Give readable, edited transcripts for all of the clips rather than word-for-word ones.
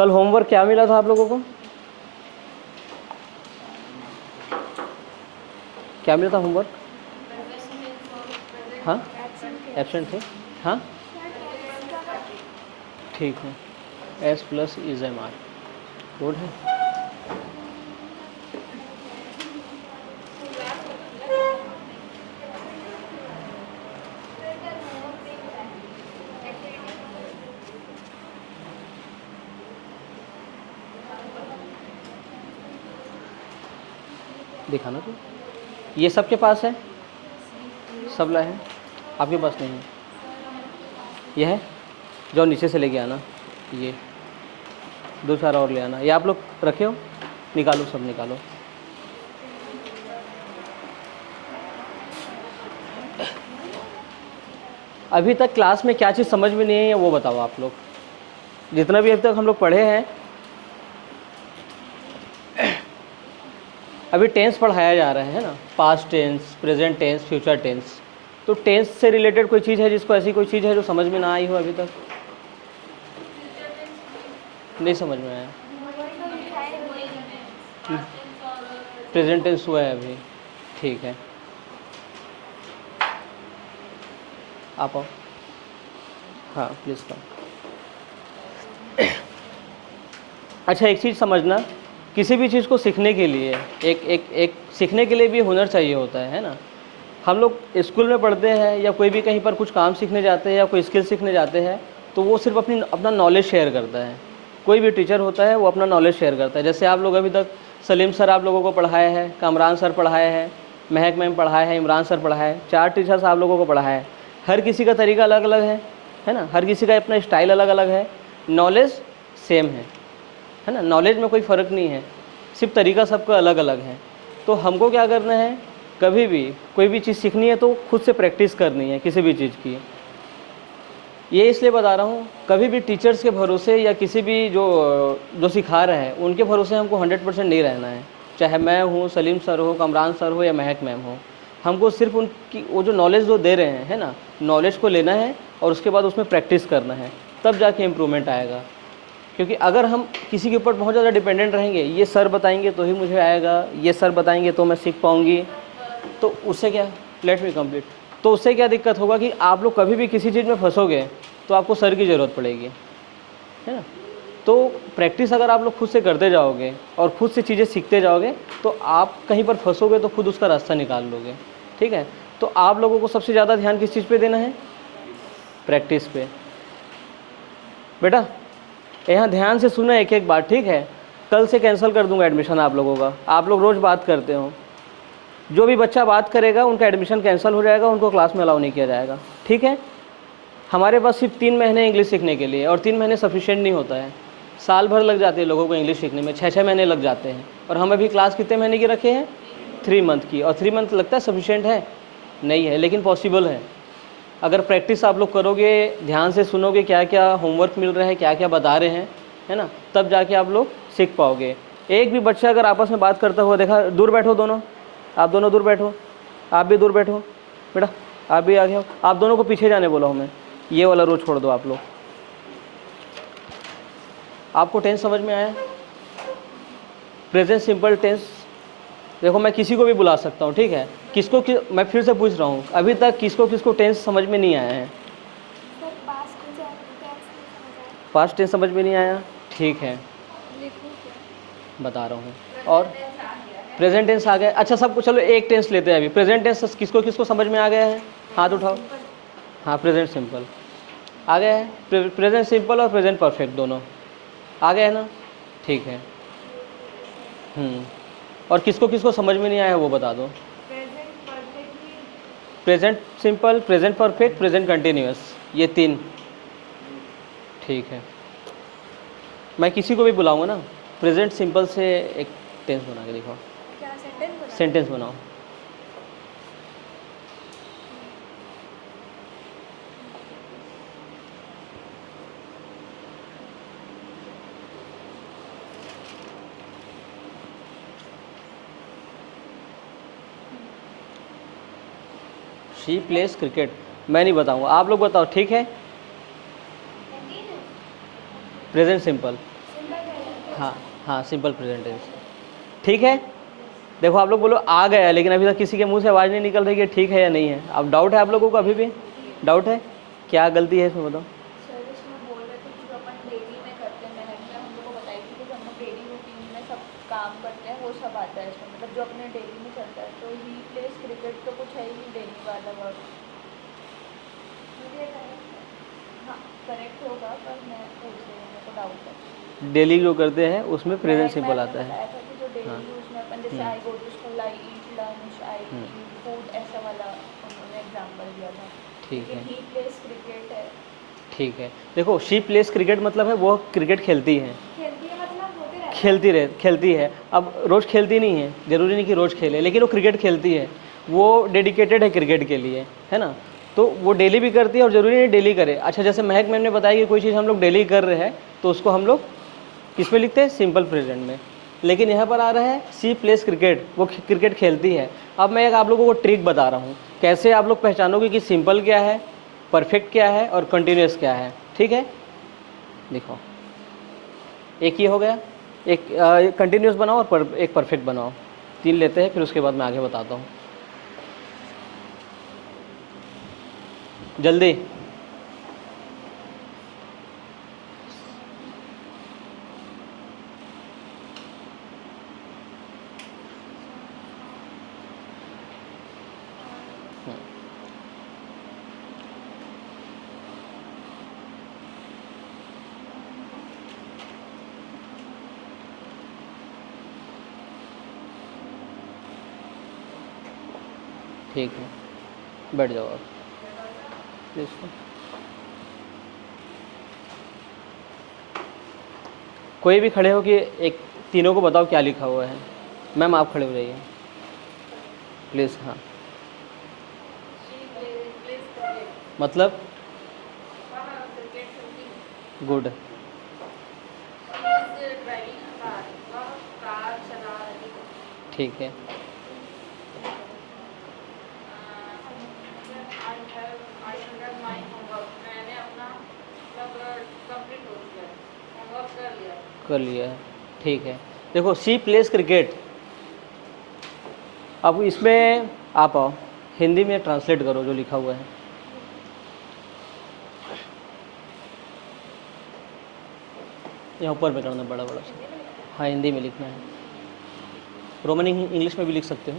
कल होमवर्क क्या मिला था आप लोगों को? क्या मिला था होमवर्क? हाँ, एब्सेंट थे। हाँ, ठीक है। S plus is M R, good है। दिखाना तो, ये सबके पास है, सब लाए हैं, आपके पास नहीं है। ये है, जो नीचे से लेके आना, ये दो चार और ले आना। ये आप लोग रखे हो, निकालो, सब निकालो। अभी तक क्लास में क्या चीज़ समझ में नहीं है वो बताओ आप लोग। जितना भी अभी तक हम लोग पढ़े हैं, अभी टेंस पढ़ाया जा रहा है ना, past tense, present tense, future tense. तो टेंस से रिलेटेड कोई चीज़ है जिसको, ऐसी कोई चीज़ है जो समझ में ना आई हो अभी तक? नहीं समझ में आया? प्रेजेंट टेंस हुआ है अभी, ठीक है। आप आओ, हाँ प्लीज़ करो। अच्छा, एक चीज़ समझना, किसी भी चीज़ को सीखने के लिए एक सीखने के लिए भी हुनर चाहिए होता है ना। हम लोग स्कूल में पढ़ते हैं या कोई भी कहीं पर कुछ काम सीखने जाते हैं या कोई स्किल सीखने जाते हैं, तो वो सिर्फ अपना नॉलेज शेयर करता है। कोई भी टीचर होता है वो अपना नॉलेज शेयर करता है। जैसे आप लोग अभी तक सलीम सर आप लोगों को पढ़ाए हैं, कामरान सर पढ़ाए हैं, महक मैम पढ़ाए हैं, इमरान सर पढ़ाए हैं, 4 टीचर्स आप लोगों को पढ़ाया है। हर किसी का तरीका अलग अलग है ना, हर किसी का अपना स्टाइल अलग अलग है, नॉलेज सेम है ना, नॉलेज में कोई फ़र्क नहीं है, सिर्फ तरीका सबका अलग अलग है। तो हमको क्या करना है, कभी भी कोई भी चीज़ सीखनी है तो खुद से प्रैक्टिस करनी है किसी भी चीज़ की। ये इसलिए बता रहा हूँ, कभी भी टीचर्स के भरोसे या किसी भी जो सिखा रहा है उनके भरोसे हमको 100% नहीं रहना है। चाहे मैं हूँ, सलीम सर हो, कमरान सर हो या महक मैम हो, हमको सिर्फ उनकी वो जो नॉलेज जो दे रहे हैं है ना, नॉलेज को लेना है और उसके बाद उसमें प्रैक्टिस करना है, तब जाके इम्प्रूवमेंट आएगा। क्योंकि अगर हम किसी के ऊपर बहुत ज़्यादा डिपेंडेंट रहेंगे, ये सर बताएंगे तो ही मुझे आएगा, ये सर बताएंगे तो मैं सीख पाऊँगी, तो उससे क्या, लेट मी कंप्लीट, तो उससे क्या दिक्कत होगा कि आप लोग कभी भी किसी चीज़ में फंसोगे तो आपको सर की ज़रूरत पड़ेगी, है ना। तो प्रैक्टिस अगर आप लोग खुद से करते जाओगे और खुद से चीज़ें सीखते जाओगे तो आप कहीं पर फंसोगे तो खुद उसका रास्ता निकाल लोगे, ठीक है। तो आप लोगों को सबसे ज़्यादा ध्यान किस चीज़ पे देना है? प्रैक्टिस पे। बेटा यहाँ ध्यान से सुना एक एक बात, ठीक है। कल से कैंसिल कर दूंगा एडमिशन आप लोगों का, आप लोग रोज़ बात करते हो, जो भी बच्चा बात करेगा उनका एडमिशन कैंसिल हो जाएगा, उनको क्लास में अलाउ नहीं किया जाएगा, ठीक है। हमारे पास सिर्फ 3 महीने इंग्लिश सीखने के लिए, और 3 महीने सफिशिएंट नहीं होता है, साल भर लग जाते हैं लोगों को इंग्लिश सीखने में, 6-6 महीने लग जाते हैं। और हम अभी क्लास कितने महीने की रखे हैं? 3 मंथ की। और 3 मंथ लगता है सफिशिएंट है? नहीं है, लेकिन पॉसिबल है। अगर प्रैक्टिस आप लोग करोगे, ध्यान से सुनोगे क्या क्या होमवर्क मिल रहा है, क्या क्या बता रहे हैं, है ना, तब जाके आप लोग सीख पाओगे। एक भी बच्चा अगर आपस में बात करता हुआ देखा, दूर बैठो दोनों, आप दोनों दूर बैठो, आप भी दूर बैठो, बेटा आप भी आगे हो, आप दोनों को पीछे जाने बोला हूँ मैं, ये वाला रो छोड़ दो आप लोग। आपको टेंस समझ में आया? प्रेजेंट सिंपल टेंस, देखो मैं किसी को भी बुला सकता हूँ, ठीक है। मैं फिर से पूछ रहा हूँ, अभी तक किसको किसको टेंस समझ में नहीं आया है? पास्ट टेंस समझ में नहीं आया, ठीक है, बता रहा हूँ। और प्रेजेंट टेंस आ गया, अच्छा सबको, चलो एक टेंस लेते हैं अभी। प्रेजेंट टेंस किसको किसको समझ में आ गया है? हाथ उठाओ। हाँ, प्रेजेंट सिंपल आ गया है, प्रेजेंट सिंपल और प्रेजेंट परफेक्ट दोनों आ गए हैं ना, ठीक है। और किसको किसको समझ में नहीं आया वो बता दो। Present simple, present perfect, present continuous, ये 3, ठीक है। मैं किसी को भी बुलाऊंगा ना, प्रेजेंट सिंपल से एक टेंस बना के दिखाओ। सेंटेंस बनाओ। शी प्लेस क्रिकेट, मैं नहीं बताऊंगा, आप लोग बताओ, ठीक है। प्रेजेंट सिंपल, हाँ हाँ, सिंपल प्रेजेंट टेंस। ठीक है, देखो आप लोग बोलो आ गया, लेकिन अभी तक किसी के मुंह से आवाज़ नहीं निकल रही कि ठीक है या नहीं है। अब डाउट है आप लोगों को, अभी भी डाउट है? क्या गलती है इसमें बताओ। सर इसमें बोल रहे थे कि जो अपन डेली में करते हैं, महक में हम लोग को बताई थी कि जो हम लोग डेली रूटीन में सब काम करते हैं वो सब आता है इसमें, मतलब जो अपने डेली में चलता है। तो ही प्लेस क्रिकेट तो कुछ है ही नहीं डेली वाला वर्क। हाँ करेक्ट होगा, पर मैं पूछ रही हूँ, मेरे को डाउट है। डेली जो करते हैं उसमें प्रेजेंट महक सिंपल मैम ने आता है। बताया था कि जो हाँ। डेली यूज में अपन जैसे I go to school, I eat lunch, I eat food, ऐसा वाला उन्होंने एग्जाम्पल दिया था। ठीक है, लेकिन ही प्लेस क्रिकेट है। ठीक है। देखो शी प्लेस क्रिकेट मतलब है वो क्रिकेट खेलती है, खेलती है मतलब होते रहता है। खेलती है। अब रोज़ खेलती नहीं है, ज़रूरी नहीं कि रोज़ खेले, लेकिन वो क्रिकेट खेलती है, वो डेडिकेटेड है क्रिकेट के लिए, है ना। तो वो डेली भी करती है और ज़रूरी नहीं डेली करे। अच्छा, जैसे महक मैम ने बताया कि कोई चीज़ हम लोग डेली कर रहे हैं तो उसको हम लोग किस में लिखते हैं? सिंपल प्रेजेंट में। लेकिन यहाँ पर आ रहा है सी प्लेस क्रिकेट, वो क्रिकेट खेलती है। अब मैं एक आप लोगों को ट्रिक बता रहा हूँ, कैसे आप लोग पहचानोगे कि सिंपल क्या है, परफेक्ट क्या है और कंटिन्यूस क्या है। ठीक है, देखो एक ये हो गया, एक कंटिन्यूस बनाओ और एक परफेक्ट बनाओ। 3 लेते हैं, फिर उसके बाद मैं आगे बताता हूँ। जल्दी। ठीक है, बैठ जाओ आप। इसको कोई भी खड़े हो कि एक तीनों को बताओ क्या लिखा हुआ है। मैम आप खड़े हो जाइए प्लीज़। हाँ, मतलब गुड। ठीक है, कर लिया है। ठीक है, देखो सी प्लेस क्रिकेट। अब इसमें आप आओ, हिंदी में ट्रांसलेट करो जो लिखा हुआ है। यहाँ ऊपर पे करना बड़ा बड़ा सा। हाँ, हिंदी में लिखना है, रोमन इंग्लिश में भी लिख सकते हो।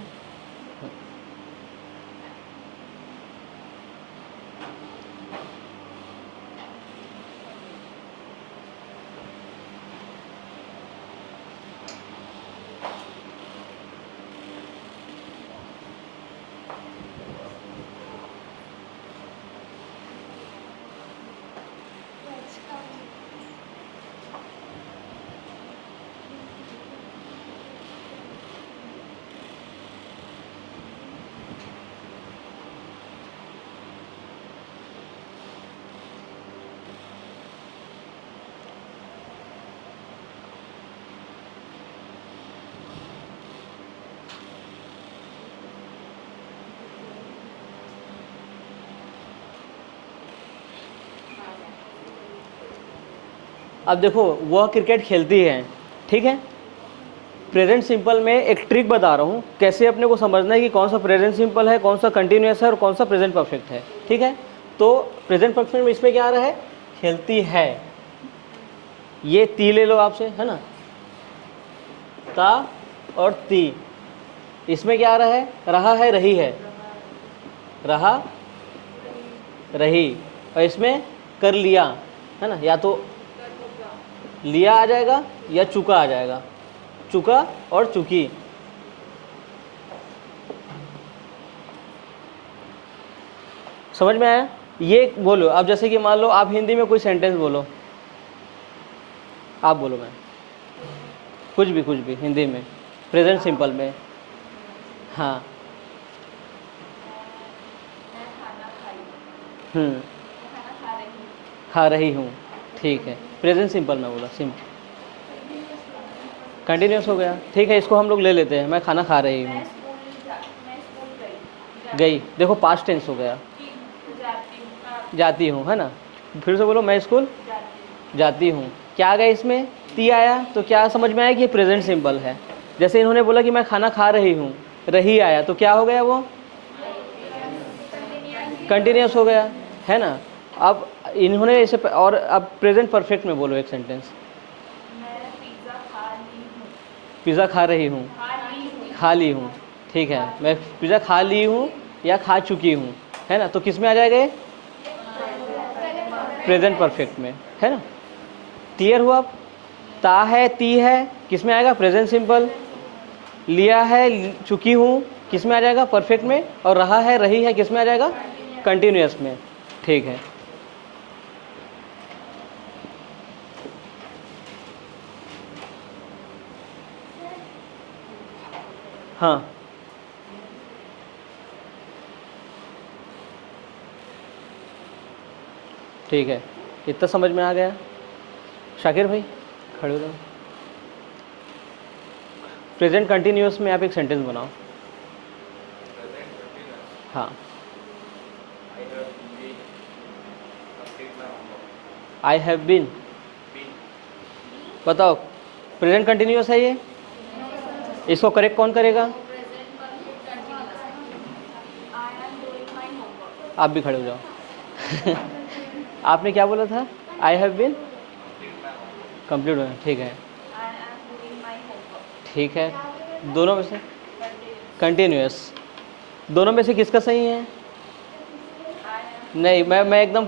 अब देखो वह क्रिकेट खेलती है, ठीक है। प्रेजेंट सिंपल में एक ट्रिक बता रहा हूँ कैसे अपने को समझना है कि कौन सा प्रेजेंट सिंपल है, कौन सा कंटिन्यूस है और कौन सा प्रेजेंट परफेक्ट है। ठीक है, तो प्रेजेंट परफेक्ट में इसमें क्या आ रहा है? खेलती है। ये ती ले लो आपसे, है ना, ता और ती। इसमें क्या आ रहा है? रहा है, रही है, रहा रही। और इसमें कर लिया, है ना, या तो लिया आ जाएगा या चुका आ जाएगा, चुका और चुकी। समझ में आया? ये बोलो। अब जैसे कि मान लो आप हिंदी में कोई सेंटेंस बोलो, आप बोलो। मैं कुछ भी हिंदी में प्रेजेंट सिंपल में। हाँ, खा रही हूँ। ठीक है, प्रेजेंट सिंपल में बोला, सिंपल कंटिन्यूस हो गया। ठीक है, इसको हम लोग ले लेते हैं, मैं खाना खा रही हूँ। गई, देखो पास्ट टेंस हो गया, जाती हूँ, है ना। फिर से बोलो, मैं स्कूल जाती हूँ। क्या आ गया इसमें? ती आया तो क्या समझ में आया कि ये प्रेजेंट सिंपल है। जैसे इन्होंने बोला कि मैं खाना खा रही हूँ, रही आया तो क्या हो गया, वो कंटिन्यूस हो गया, है ना। अब इन्होंने इसे और अब प्रेजेंट परफेक्ट में बोलो एक सेंटेंस। मैं पिज़्ज़ा खा ली हूँ। पिज़्ज़ा खा रही हूँ, खा ली हूँ, ठीक है। मैं पिज़्ज़ा खा ली हूँ या खा चुकी हूँ, है ना। तो किस में आ जाएगा ये, प्रेजेंट परफेक्ट में, है ना। क्लियर हुआ। अब ता है, ती है, किस में आएगा, प्रेजेंट सिंपल। लिया है, चुकी हूँ, किस में आ जाएगा, परफेक्ट में। और रहा है, रही है, किस में आ जाएगा, कंटिन्यूअस में, ठीक है। हाँ, ठीक है, इतना समझ में आ गया। शाकिर भाई खड़े हो जाओ। प्रेजेंट कंटिन्यूअस में आप एक सेंटेंस बनाओ। हाँ, आई हैव बीन, बताओ प्रेजेंट कंटिन्यूअस है ये, इसको करेक्ट कौन करेगा, आप भी खड़े हो जाओ। आपने क्या बोला था, आई हैव बीन कंप्लीट हो, ठीक है, ठीक है। दोनों में से कंटिन्यूअस, दोनों में से किसका सही है, नहीं, मैं एकदम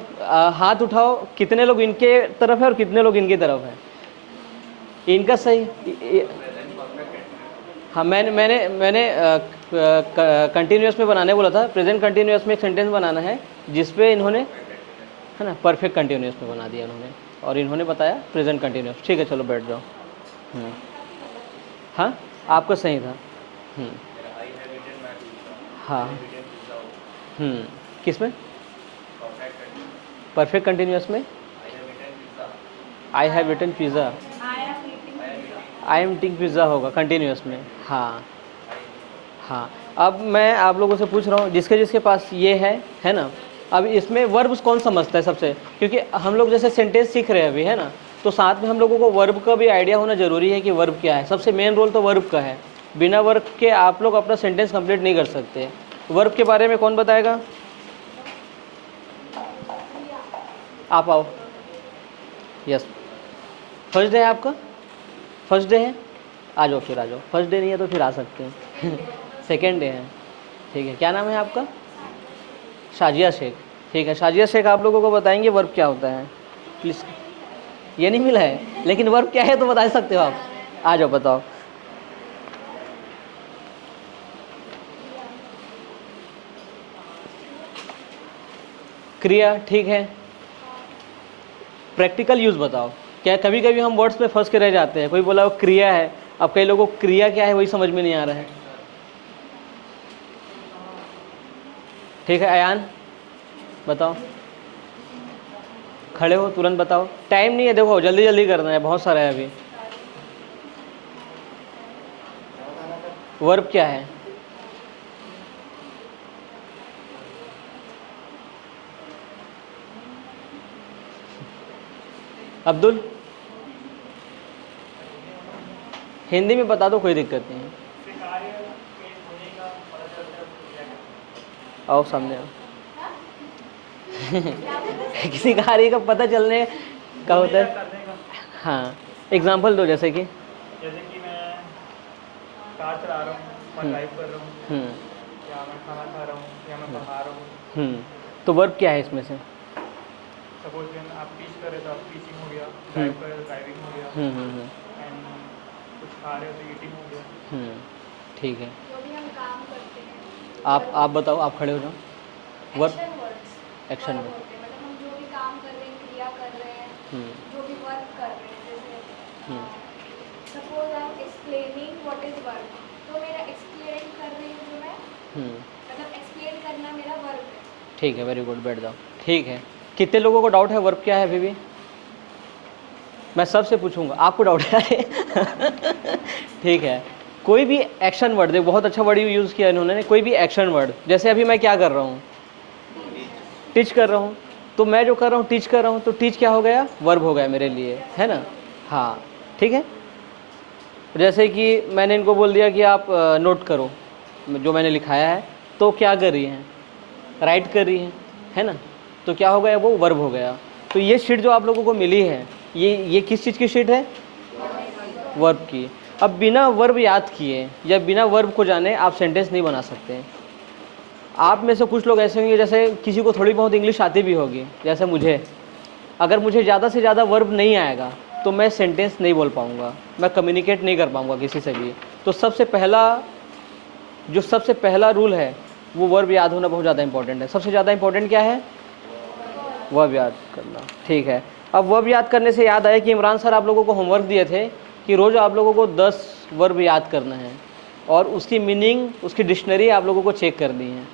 हाथ उठाओ, कितने लोग इनके तरफ है और कितने लोग इनकी तरफ है, इनका सही। हाँ, मैंने कंटिन्यूअस में बनाने बोला था। प्रेजेंट कंटिन्यूअस में एक सेंटेंस बनाना है जिसपे इन्होंने, है ना, परफेक्ट कंटिन्यूअस में बना दिया इन्होंने, और इन्होंने बताया प्रेजेंट कंटिन्यूअस। ठीक है, चलो बैठ जाओ। हाँ, आपका सही था। हाँ, किस में, परफेक्ट कंटिन्यूअस में, I have eaten pizza, I am eating pizza होगा कंटिन्यूअस में। हाँ हाँ, अब मैं आप लोगों से पूछ रहा हूँ, जिसके जिसके पास ये है ना। अब इसमें वर्ब कौन समझता है सबसे, क्योंकि हम लोग जैसे सेंटेंस सीख रहे हैं अभी, है ना, तो साथ में हम लोगों को वर्ब का भी आइडिया होना ज़रूरी है कि वर्ब क्या है। सबसे मेन रोल तो वर्ब का है, बिना वर्ब के आप लोग अपना सेंटेंस कंप्लीट नहीं कर सकते। वर्ब के बारे में कौन बताएगा, आप आओ। यस, फर्स्ट डे है आपका, फर्स्ट डे है, आ जाओ, फिर आ जाओ। फर्स्ट डे नहीं है तो फिर आ सकते हैं। सेकेंड डे है, ठीक है। क्या नाम है आपका, शाजिया शेख, ठीक है। शाजिया शेख आप लोगों को बताएंगे वर्ब क्या होता है, प्लीज़। ये नहीं मिला है, लेकिन वर्ब क्या है तो बता सकते हो आप, आ जाओ बताओ। क्रिया, ठीक है। प्रैक्टिकल यूज़ बताओ। क्या कभी कभी हम वर्ड्स पे फंस के रह जाते हैं, कोई बोला वो क्रिया है, अब कई लोगों को क्रिया क्या है वही समझ में नहीं आ रहा है। ठीक है, अयान बताओ, खड़े हो तुरंत बताओ, टाइम नहीं है, देखो जल्दी जल्दी करना है, बहुत सारा है अभी। वर्ब क्या है, अब्दुल, हिंदी में बता दो, कोई दिक्कत नहीं है। आओ सामने आओ। किसी कार्य का पता चलने का होता है। हाँ, एग्जाम्पल दो, जैसे कि मैं कार चला रहा हूँ, मैं ड्राइव कर रहा हूँ, या मैं खाना खा रहा हूँ, या मैं पढ़ा रहा हूँ। तो वर्ब क्या है इसमें से, सपोज आप टीच कर रहे हो तो आप टीचिंग हो गया, ड्राइव कर रहे हो ड्राइविंग हो गया, एंड कुछ खा रहे हो तो ईटिंग हो गया। ठीक है। जो भी हम काम करते हैं, आप बताओ, आप खड़े हो जाओ। वर्ब, एक्शन में, मतलब हम जो भी काम कर रहे हैं, क्रिया कर रहे हैं, जो भी वर्क कर रहे हैं, जैसे suppose I am explaining what is work, तो मेरा एक्सप्लेन कर रही हूँ जो मैं, मतलब एक्सप्लेन करना मेरा वर्क है। ठीक है, वेरी गुड, बैठ जाओ। ठीक है, कितने लोगों को डाउट है वर्ब क्या है अभी भी, मैं सबसे पूछूंगा, आपको डाउट है। ठीक है, कोई भी एक्शन वर्ड, देखो बहुत अच्छा वर्ड यूज़ किया इन्होंने, कोई भी एक्शन वर्ड, जैसे अभी मैं क्या कर रहा हूँ, टीच कर रहा हूँ, तो मैं जो कर रहा हूँ टीच कर रहा हूँ, तो टीच क्या हो गया, वर्ब हो गया मेरे लिए, है ना। हाँ, ठीक ठीक है। जैसे कि मैंने इनको बोल दिया कि आप नोट करो जो मैंने लिखाया है, तो क्या कर रही हैं, राइट कर रही हैं, है ना। तो क्या हो गया, वो वर्ब हो गया। तो ये शीट जो आप लोगों को मिली है, ये किस चीज़ की शीट है, वर्ब की। अब बिना वर्ब याद किए या बिना वर्ब को जाने आप सेंटेंस नहीं बना सकते। आप में से कुछ लोग ऐसे होंगे, जैसे किसी को थोड़ी बहुत इंग्लिश आती भी होगी, जैसे मुझे। अगर मुझे ज़्यादा से ज़्यादा वर्ब नहीं आएगा तो मैं सेंटेंस नहीं बोल पाऊँगा, मैं कम्युनिकेट नहीं कर पाऊँगा किसी से भी। तो सबसे पहला रूल है वो वर्ब याद होना बहुत ज़्यादा इंपॉर्टेंट है। सबसे ज़्यादा इंपॉर्टेंट क्या है, वर्ब याद करना। ठीक है। अब वर्ब याद करने से याद आया कि इमरान सर आप लोगों को होमवर्क दिए थे कि रोज़ आप लोगों को 10 वर्ब याद करना है और उसकी मीनिंग, उसकी डिक्शनरी आप लोगों को चेक करनी है।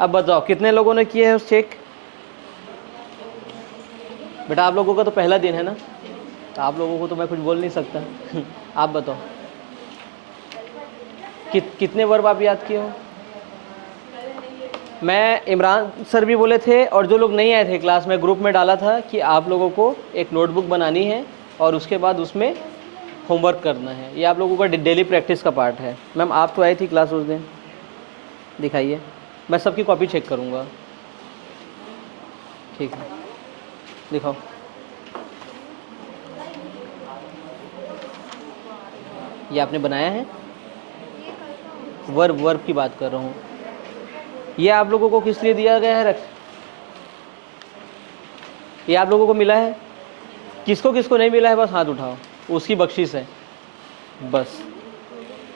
अब बताओ कितने लोगों ने किए हैं उस चेक। बेटा आप लोगों का तो पहला दिन है ना, तो आप लोगों को तो मैं कुछ बोल नहीं सकता। आप बताओ कितने वर्ब आप याद किए हो। मैं, इमरान सर भी बोले थे और जो लोग नहीं आए थे क्लास में, ग्रुप में डाला था कि आप लोगों को एक नोटबुक बनानी है और उसके बाद उसमें होमवर्क करना है। ये आप लोगों का डेली प्रैक्टिस का पार्ट है। मैम आप तो आई थी क्लास उस दिन, दिखाइए, मैं सबकी कॉपी चेक करूँगा। ठीक है, दिखाओ। ये आपने बनाया है, वर्ब की बात कर रहा हूँ। ये आप लोगों को किस लिए दिया गया है, ये आप लोगों को मिला है। किसको किसको नहीं मिला है बस हाथ उठाओ, उसकी बख्शिश है बस।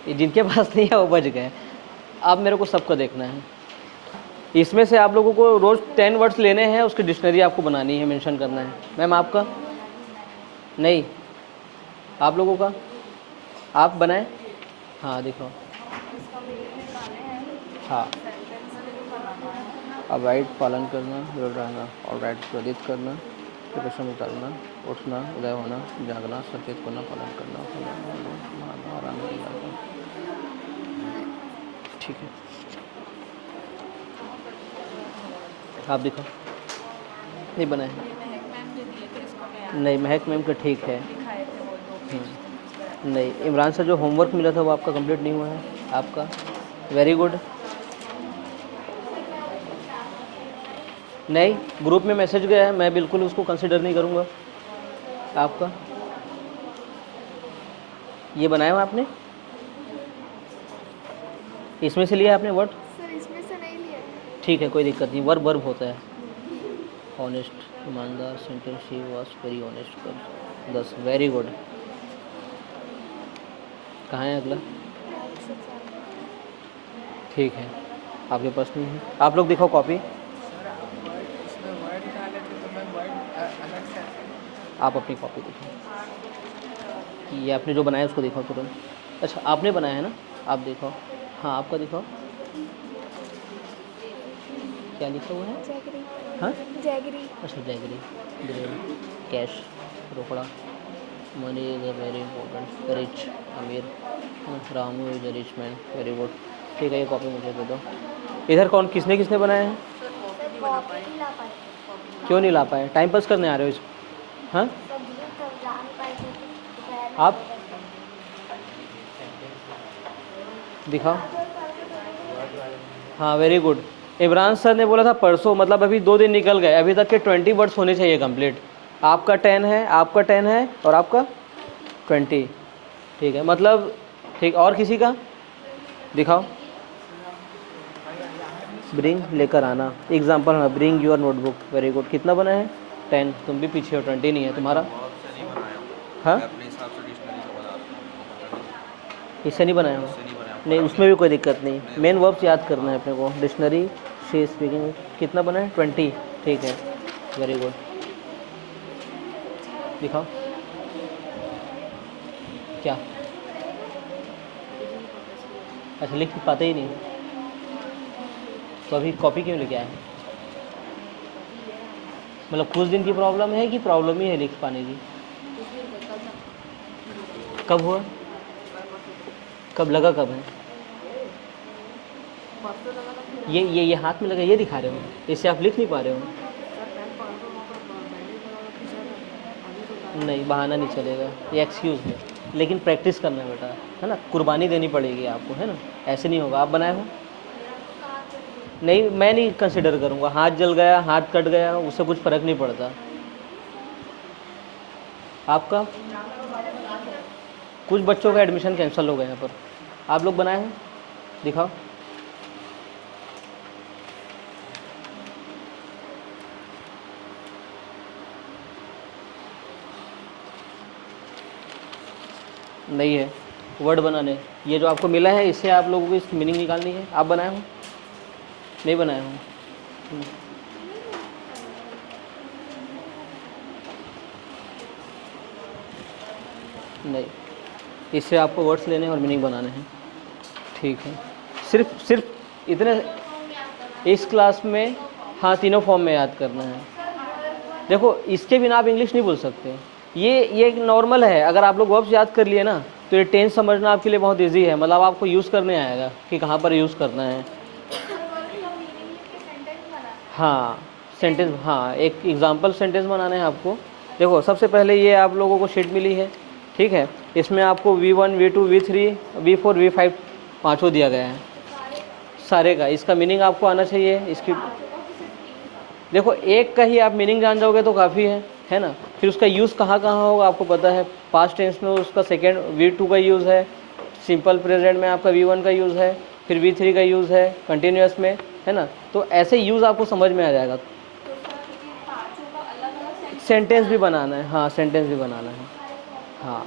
ये जिनके पास नहीं है वो बच गए। अब मेरे को सबको देखना है। इसमें से आप लोगों को रोज़ 10 वर्ड्स लेने हैं, उसकी डिक्शनरी आपको बनानी है, मेंशन करना है। मैम आपका नहीं, आप लोगों का आप बनाएं। हाँ दिखाओ। हाँ, अब राइट पालन करना, विरल रहना और राइट प्रदित करना, प्रिपरेशन उतारना, उठना, उदय होना, जागना, सचेत करना, पालन करना, आराम करना। ठीक है, आप दिखाओ। नहीं बनाए नहीं, महक मैम का ठीक है। नहीं, इमरान सर जो होमवर्क मिला था वो आपका कंप्लीट नहीं हुआ है। आपका वेरी गुड। नहीं, ग्रुप में मैसेज गया है, मैं बिल्कुल उसको कंसिडर नहीं करूँगा। आपका ये बनाया हुआ आपने, इसमें से लिया आपने वर्ड। सर इसमें से नहीं लिया है। ठीक है, कोई दिक्कत नहीं, वर्ब होता है। ऑनेस्ट, ईमानदार, sentence she was very honest कर 10, वेरी गुड। कहाँ है अगला। ठीक है, आपके पास नहीं है। आप लोग दिखाओ कॉपी। आप अपनी कॉपी दिखाओ। ये आपने जो बनाया उसको दिखाओ तुरंत। अच्छा आपने बनाया है ना, आप दिखाओ। हाँ आपका दिखाओ, क्या लिखा हुआ है। जैगरी। हाँ जैगरी। अच्छा जैगरी, ग्रेड, कैश, रोकड़ा, money is a very important, rich, अमीर, Ramu is a rich man, very good. ठीक है, ये कॉपी मुझे दे दो। इधर कौन किसने किसने बनाया है। क्यों नहीं ला पाए, टाइम पास करने आ रहे हो इसको। हाँ आप दिखाओ। हाँ वेरी गुड। इमरान सर ने बोला था परसों, मतलब अभी 2 दिन निकल गए, अभी तक के 20 वर्ड्स होने चाहिए कंप्लीट। आपका 10 है, आपका 10 है और आपका 20। ठीक है, मतलब ठीक। और किसी का दिखाओ। ब्रिंग, लेकर आना, एग्जाम्पल है bring your notebook, very good. कितना बना है 10, तुम भी पीछे हो, 20 नहीं है तुम्हारा। हाँ इससे नहीं बनाया हूँ, नहीं उसमें भी कोई दिक्कत नहीं। मेन वर्ब्स याद करना है अपने को। डिक्शनरी, शी स्पीकिंग, कितना बना है 20। ठीक है, वेरी गुड। दिखाओ क्या। अच्छा लिख पाते ही नहीं, तो अभी कॉपी क्यों लेके आए। मतलब कुछ दिन की प्रॉब्लम है कि प्रॉब्लम ही है लिख पाने की। कब हुआ, कब लगा, कब है ये हाथ में लगा, ये दिखा रहे हो, इससे आप लिख नहीं पा रहे हो। नहीं, बहाना नहीं चलेगा, ये एक्सक्यूज़ है। लेकिन प्रैक्टिस करना है बेटा, है ना, कुर्बानी देनी पड़ेगी आपको, है ना, ऐसे नहीं होगा। आप बनाए हो? नहीं, मैं नहीं कंसिडर करूँगा। हाथ जल गया, हाथ कट गया, उससे कुछ फ़र्क नहीं पड़ता। आपका कुछ बच्चों का एडमिशन कैंसिल हो गया यहाँ पर, आप लोग बनाए हो? दिखाओ। नहीं है वर्ड बनाने, ये जो आपको मिला है इससे आप लोगों को इसकी मीनिंग निकालनी है। आप बनाए हो? नहीं बनाए हो? नहीं, इससे आपको वर्ड्स लेने हैं और मीनिंग बनाने हैं। ठीक है, सिर्फ इतने इस क्लास में, हाँ, तीनों फॉर्म में याद करना है। देखो, इसके बिना आप इंग्लिश नहीं बोल सकते। ये एक नॉर्मल है। अगर आप लोग वर्ब्स याद कर लिए ना तो ये टेंस समझना आपके लिए बहुत इजी है। मतलब आपको यूज़ करने आएगा कि कहाँ पर यूज़ करना है। हाँ, सेंटेंस, हाँ, एक एग्जांपल सेंटेंस बनाना है आपको। देखो, सबसे पहले ये आप लोगों को शीट मिली है, ठीक है। इसमें आपको V1, V2, V3, V4, V5 पाँचों दिया गया है सारे का। इसका मीनिंग आपको आना चाहिए। इसकी देखो, एक का ही आप मीनिंग जान जाओगे तो काफ़ी है ना। फिर उसका यूज़ कहाँ कहाँ होगा आपको पता है। पास्ट टेंस में उसका सेकेंड V2 का यूज़ है, सिंपल प्रेजेंट में आपका V1 का यूज़ है, फिर V3 का यूज़ है कंटिन्यूअस में, है ना। तो ऐसे यूज़ आपको समझ में आ जाएगा। सेंटेंस भी बनाना है, हाँ, सेंटेंस भी बनाना है, हाँ।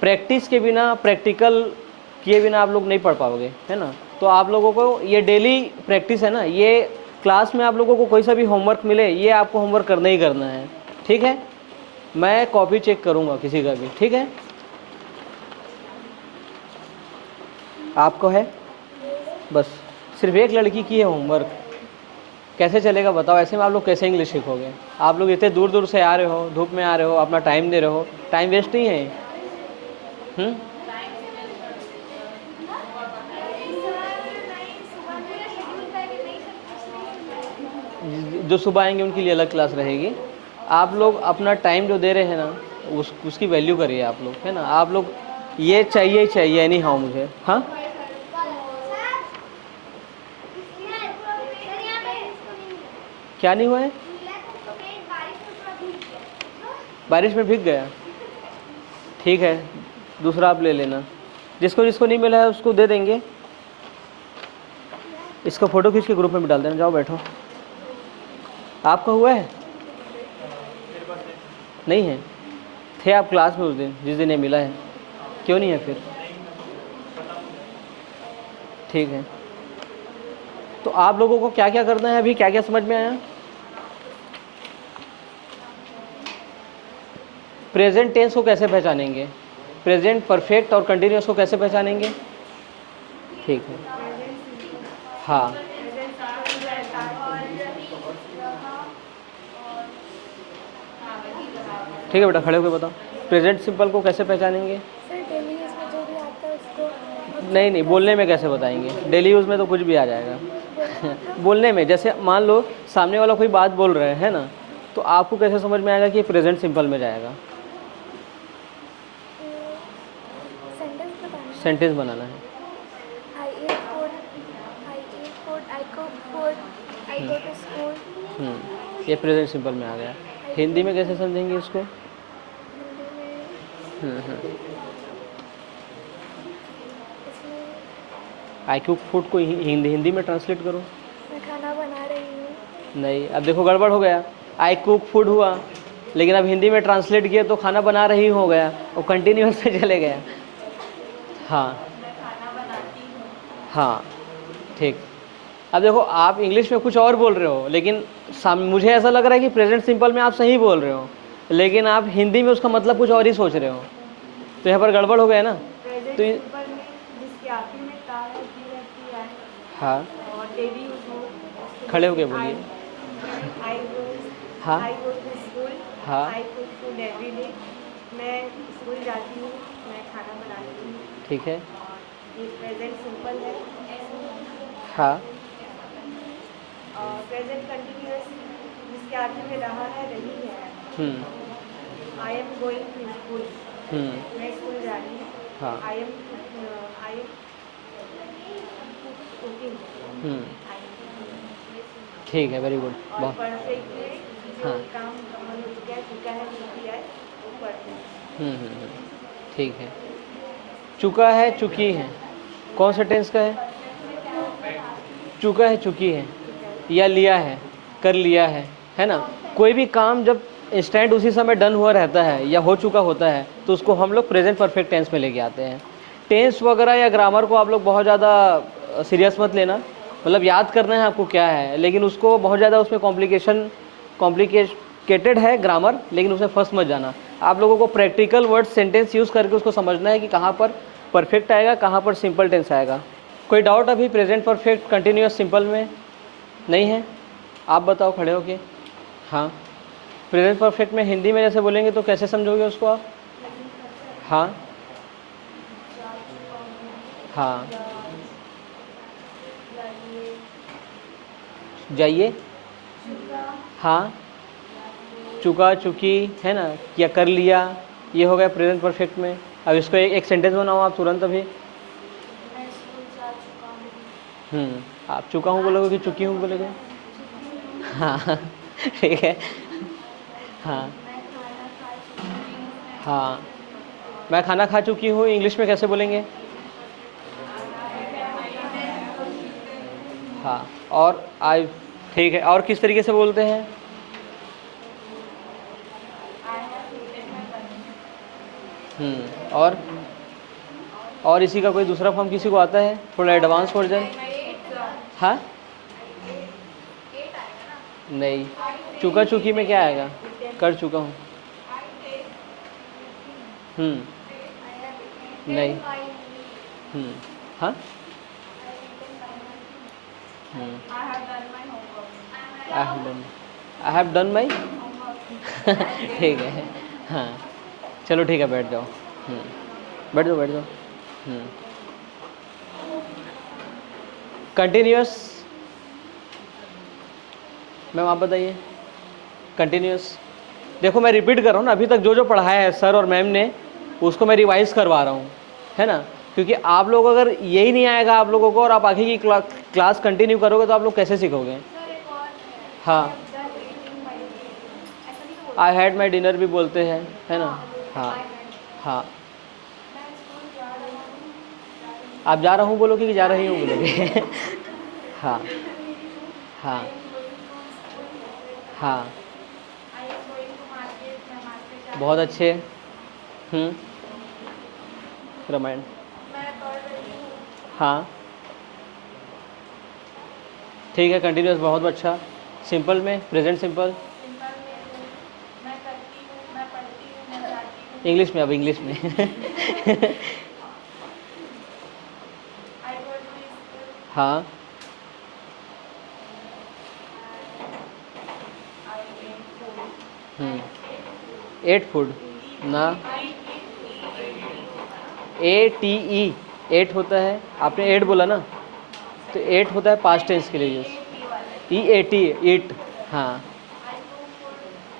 प्रैक्टिस के बिना, प्रैक्टिकल किए बिना आप लोग नहीं पढ़ पाओगे, है ना। तो आप लोगों को ये डेली प्रैक्टिस है ना। ये क्लास में आप लोगों को कोई सा भी होमवर्क मिले, ये आपको होमवर्क करना ही करना है, ठीक है। मैं कॉपी चेक करूँगा किसी का भी, ठीक है। आपको है? बस सिर्फ एक लड़की की है होमवर्क। कैसे चलेगा बताओ? ऐसे में आप लोग कैसे इंग्लिश सीखोगे? आप लोग इतने दूर दूर से आ रहे हो, धूप में आ रहे हो, अपना टाइम दे रहे हो, टाइम वेस्ट नहीं है। जो सुबह आएंगे उनके लिए अलग क्लास रहेगी। आप लोग अपना टाइम जो दे रहे हैं ना, उसकी वैल्यू करिए आप लोग, है ना। आप लोग ये चाहिए ही चाहिए, नहीं हाँ मुझे, हाँ। क्या नहीं हुआ है? बारिश में भीग गया, ठीक है, दूसरा आप ले लेना। जिसको जिसको नहीं मिला है उसको दे देंगे। इसका फ़ोटो खींच के ग्रुप में भी डाल देना। जाओ बैठो। आपका हुआ है? नहीं है? थे आप क्लास में उस दिन, जिस दिन ये मिला है? क्यों नहीं है फिर? ठीक है, तो आप लोगों को क्या क्या करना है अभी? क्या क्या समझ में आया? प्रेजेंट टेंस को कैसे पहचानेंगे? प्रेजेंट परफेक्ट और कंटिन्यूअस को कैसे पहचानेंगे? ठीक है, हाँ, ठीक है बेटा, खड़े होकर बताओ। प्रेजेंट सिंपल को कैसे पहचानेंगे? नहीं, बोलने में कैसे बताएंगे? डेली यूज़ में तो कुछ भी आ जाएगा। बोलने में, जैसे मान लो सामने वाला कोई बात बोल रहे है ना, तो आपको कैसे समझ में आएगा कि प्रेजेंट सिंपल में जाएगा? सेंटेंस बनाना है। ये प्रेजेंट सिंपल में आ गया। हिंदी में कैसे समझेंगे इसको? आई कुक फूड को हिंदी में ट्रांसलेट करो। मैं खाना बना रही हूँ। नहीं, अब देखो गड़बड़ हो गया। आई कुक फूड हुआ, लेकिन अब हिंदी में ट्रांसलेट किया तो खाना बना रही हो गया, और कंटिन्यूअस पे चले गया। हाँ हाँ, ठीक। अब देखो, आप इंग्लिश में कुछ और बोल रहे हो, लेकिन मुझे ऐसा लग रहा है कि प्रेजेंट सिंपल में आप सही बोल रहे हो, लेकिन आप हिंदी में उसका मतलब कुछ और ही सोच रहे हो, तो यहाँ पर गड़बड़ हो गया ना। तो हाँ, खड़े हो गए बोलिए। हाँ हाँ, मैं स्कूल जाती हूँ, मैं खाना बनाती हूँ। ठीक है, ये प्रेजेंट सिंपल है। हाँ, प्रेजेंट कंटिन्यूअस जिसके आगे में रहा है, रही है। I am going to school, मैं स्कूल जा रही हूँ। हाँ। आई एम कुकिंग, ठीक है, वेरी गुड। और बहुत। परफेक्ट में जो हाँ। काम कमल हो चुका है चुकी है वो परफेक्ट। ठीक है। चुका है, चुकी है, कौन सा टेंस का है? चुका है, चुकी है, या लिया है, कर लिया है ना। कोई भी काम जब इंस्टेंट उसी समय डन हुआ रहता है या हो चुका होता है तो उसको हम लोग प्रेजेंट परफेक्ट टेंस में लेके आते हैं। टेंस वगैरह या ग्रामर को आप लोग बहुत ज़्यादा सीरियस मत लेना, मतलब याद करना है आपको क्या है, लेकिन उसको बहुत ज़्यादा उसमें कॉम्प्लिकेटेड है ग्रामर, लेकिन उसमें फंस मत जाना। आप लोगों को प्रैक्टिकल वर्ड सेंटेंस यूज़ करके उसको समझना है कि कहाँ पर परफेक्ट आएगा, कहाँ पर सिंपल टेंस आएगा। कोई डाउट अभी प्रेजेंट परफेक्ट कंटिन्यूअस सिंपल में नहीं है? आप बताओ खड़े हो के। हाँ, प्रेजेंट परफेक्ट में हिंदी में जैसे बोलेंगे तो कैसे समझोगे उसको आप? हाँ हाँ, जाइए। हाँ, चुका, चुकी, है ना, या कर लिया, ये हो गया प्रेजेंट परफेक्ट में। अब इसको एक सेंटेंस बनाओ आप तुरंत अभी। आप चुका हूँ बोलोगे कि चुकी हूँ बोलोगे? हाँ ठीक है। हाँ हाँ, मैं खाना खा चुकी हूँ इंग्लिश में कैसे बोलेंगे? हाँ, और आई, ठीक है, और किस तरीके से बोलते हैं? और इसी का कोई दूसरा फॉर्म किसी को आता है, थोड़ा एडवांस वर्जन? हाँ, नहीं, चुका चुकी में क्या आएगा? कर चुका हूँ। नहीं। हाँ, आई हैव डन माई ठीक है। हाँ, चलो ठीक है, बैठ जाओ। बैठ जाओ, बैठ जाओ। कंटिन्यूअस, मैम आप बताइए। कंटिन्यूअस, देखो मैं रिपीट कर रहा हूँ ना, अभी तक जो जो पढ़ाया है सर और मैम ने उसको मैं रिवाइज करवा रहा हूँ, है ना, क्योंकि आप लोग अगर यही नहीं आएगा आप लोगों को और आप आगे की क्लास कंटिन्यू करोगे तो आप लोग कैसे सीखोगे? हाँ, आई हैड माई डिनर भी बोलते हैं, है ना। हाँ हाँ, आप जा रहा हूँ बोलोगे कि जा रही हूँ बोलोगे? हाँ हाँ हाँ, बहुत अच्छे। रामायण। हाँ, ठीक है, कंटिन्यूअस बहुत अच्छा। सिंपल में, प्रेजेंट सिंपल इंग्लिश में, अब इंग्लिश में हाँ, एट फूड ना, ATE, एट होता है, आपने एट बोला ना, तो एट होता है पास्ट टेंस के लिए यूज। EAT, ईट। हाँ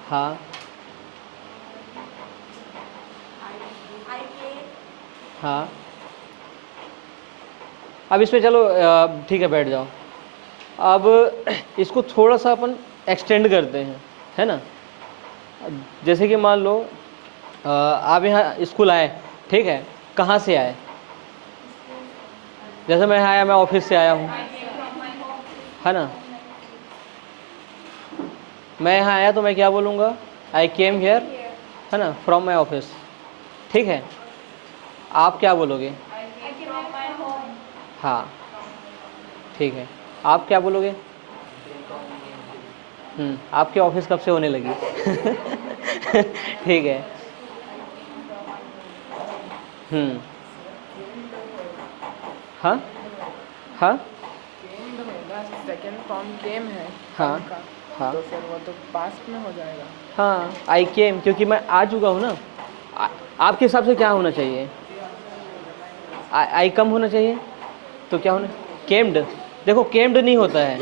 हाँ हाँ, अब इसमें चलो ठीक है, बैठ जाओ। अब इसको थोड़ा सा अपन एक्सटेंड करते हैं, है ना। जैसे कि मान लो आप यहाँ स्कूल आए, ठीक है, कहाँ से आए? जैसे मैं यहाँ आया, मैं ऑफिस से आया हूँ, है ना। मैं यहाँ आया तो मैं क्या बोलूँगा? आई केम हियर, है ना, फ्रॉम माई ऑफिस, ठीक है। आप क्या बोलोगे? हाँ, ठीक है, आप क्या बोलोगे? आपके ऑफिस कब से होने लगी? ठीक है। हाँ हाँ सेकंड फॉर्म केम है हाँ का, हाँ तो फिर वो तो पास्ट में हो जाएगा। हाँ, आई केम, क्योंकि मैं आ चुका हूँ ना। आपके हिसाब से क्या होना चाहिए? आई कम होना चाहिए, तो क्या होना? केम्ड। देखो, केम्ड नहीं होता है,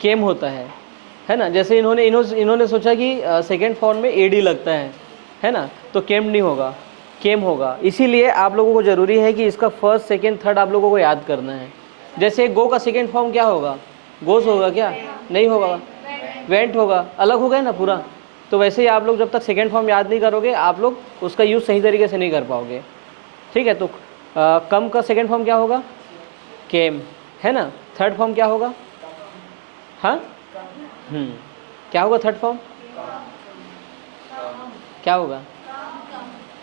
केम होता है ना। जैसे इन्होंने सोचा कि सेकेंड फॉर्म में AD लगता है, है ना, तो केम्ड नहीं होगा, केम होगा। इसीलिए आप लोगों को ज़रूरी है कि इसका फर्स्ट सेकंड थर्ड आप लोगों को याद करना है। जैसे गो का सेकंड फॉर्म क्या होगा, गोस होगा क्या, नहीं होगा, वेंट होगा, अलग हो गया ना पूरा। तो वैसे ही आप लोग जब तक सेकंड फॉर्म याद नहीं करोगे आप लोग उसका यूज़ सही तरीके से नहीं कर पाओगे, ठीक है। तो कम का सेकंड फॉर्म क्या होगा, केम, है ना। थर्ड फॉर्म क्या होगा, हाँ, क्या होगा थर्ड फॉर्म, क्या होगा,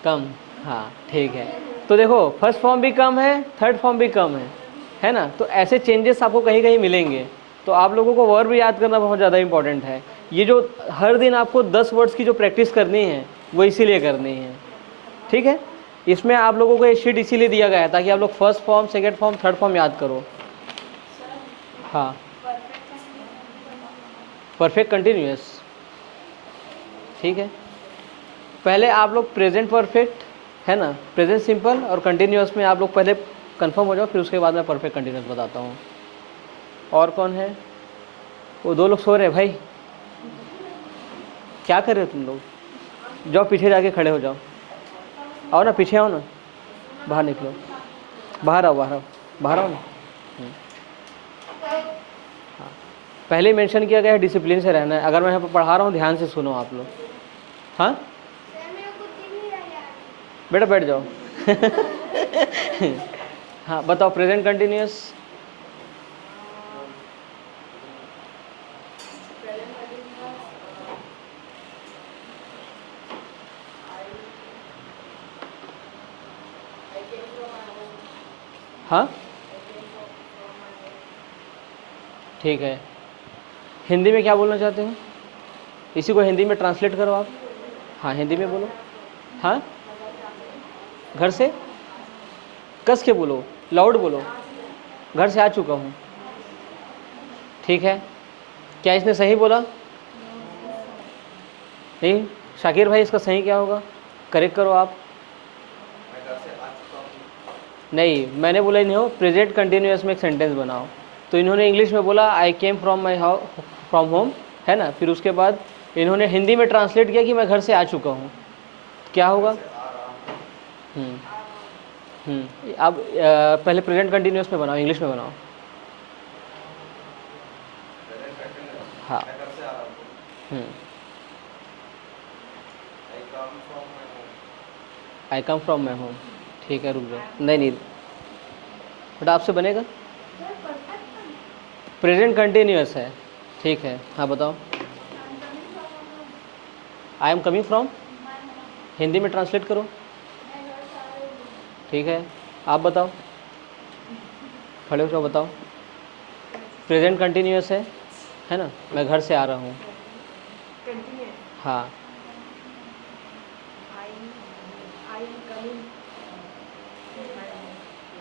कम, हाँ ठीक है। तो देखो फर्स्ट फॉर्म भी कम है, थर्ड फॉर्म भी कम है ना। तो ऐसे चेंजेस आपको कहीं कहीं मिलेंगे। तो आप लोगों को वर्ब भी याद करना बहुत ज़्यादा इंपॉर्टेंट है। ये जो हर दिन आपको 10 वर्ड्स की जो प्रैक्टिस करनी है वो इसीलिए करनी है, ठीक है। इसमें आप लोगों को ये शीट इसीलिए दिया गया है ताकि आप लोग first form, second form, third form याद करो। हाँ, परफेक्ट कंटिन्यूअस, ठीक है। पहले आप लोग प्रेजेंट परफेक्ट, है ना, प्रेजेंट सिंपल और कंटिन्यूअस में आप लोग पहले कंफर्म हो जाओ, फिर उसके बाद मैं परफेक्ट कंटिन्यूअस बताता हूँ। और कौन है, वो 2 लोग सो रहे हैं भाई, क्या कर रहे हो तुम लोग, जाओ पीछे जाके खड़े हो जाओ, आओ ना पीछे आओ ना, बाहर निकलो, बाहर आओ, बाहर आओ, बाहर आओ ना। हाँ, पहले मेंशन किया गया है डिसिप्लिन से रहना है। अगर मैं यहाँ पर पढ़ा रहा हूँ ध्यान से सुनो आप लोग। हाँ बेटा बैठ जाओ। हाँ बताओ, प्रेजेंट कंटिन्यूअस, हाँ ठीक है। हिंदी में क्या बोलना चाहते हो, इसी को हिंदी में ट्रांसलेट करो आप। हाँ हिंदी में बोलो। हाँ घर से, कस के बोलो, लाउड बोलो, घर से आ चुका हूँ, ठीक है। क्या इसने सही बोला, नहीं शाकिर भाई इसका सही क्या होगा, करेक्ट करो आप। नहीं मैंने बोला ही नहीं हो, प्रेजेंट कंटिन्यूअस में एक सेंटेंस बनाओ। तो इन्होंने इंग्लिश में बोला I came from my house from home, है ना, फिर उसके बाद इन्होंने हिंदी में ट्रांसलेट किया कि मैं घर से आ चुका हूँ, क्या होगा। अब पहले प्रेजेंट कंटिन्यूअस में बनाओ, इंग्लिश में बनाओ। हाँ आई कम फ्रॉम माई होम, ठीक है रुक जाओ, नहीं बेटा आपसे बनेगा, प्रेजेंट कंटिन्यूअस है, ठीक है। हाँ बताओ, I am coming from, Hindi में ट्रांसलेट करो, ठीक है। आप बताओ, खड़े हो जाओ, बताओ। प्रेजेंट कंटिन्यूअस है ना, मैं घर से आ रहा हूँ। हाँ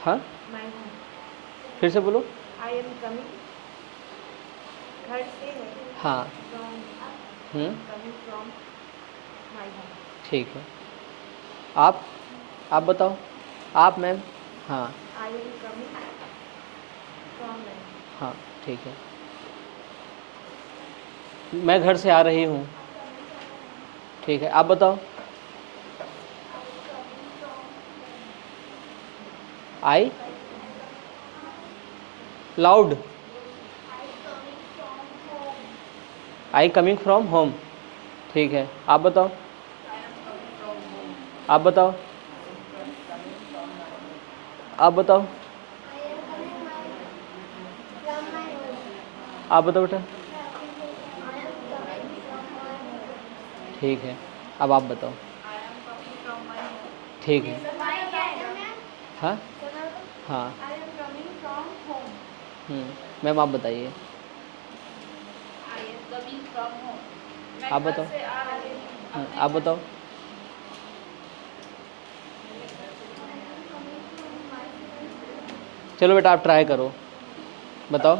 हाँ फिर से बोलो। आई एम कमिंग, घर से है, हाँ कमिंग फ्रॉम माय होम। ठीक है। आप बताओ, आप मैम। हाँ I am coming from my, हाँ ठीक है। मैं घर से आ रही हूँ, ठीक है। आप बताओ, I loud, I coming from home, ठीक है। आप बताओ, आप बताओ, आप बताओ, आप बताओ बेटा, ठीक है। अब आप बताओ, ठीक है। हाँ हाँ मैम आप बताइए, आप बताओ, आप बताओ। चलो बेटा आप ट्राई करो, बताओ।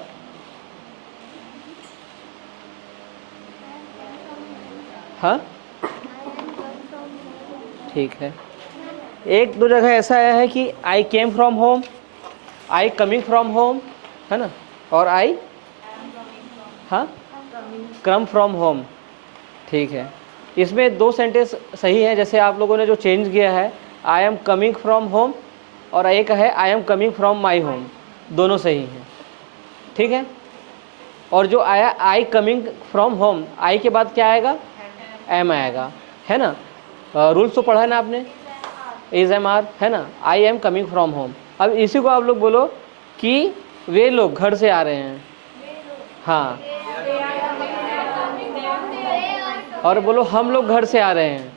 हाँ ठीक है। एक दो जगह ऐसा आया है कि I came from home, I coming from home, है ना, और आई हाँ कम फ्रॉम होम, ठीक है। इसमें 2 सेंटेंस सही है, जैसे आप लोगों ने जो चेंज किया है, I am coming from home, और एक है I am coming from my home, दोनों सही हैं, ठीक है। और जो आया आई कमिंग फ्रॉम होम, आई के बाद क्या आएगा, एम आएगा, है ना। रूल्स तो पढ़ा है ना आपने, इज एम आर, है ना। I am coming from home. अब इसी को आप लोग बोलो कि वे लोग घर से आ रहे हैं, हाँ, और बोलो हम लोग घर से आ रहे हैं,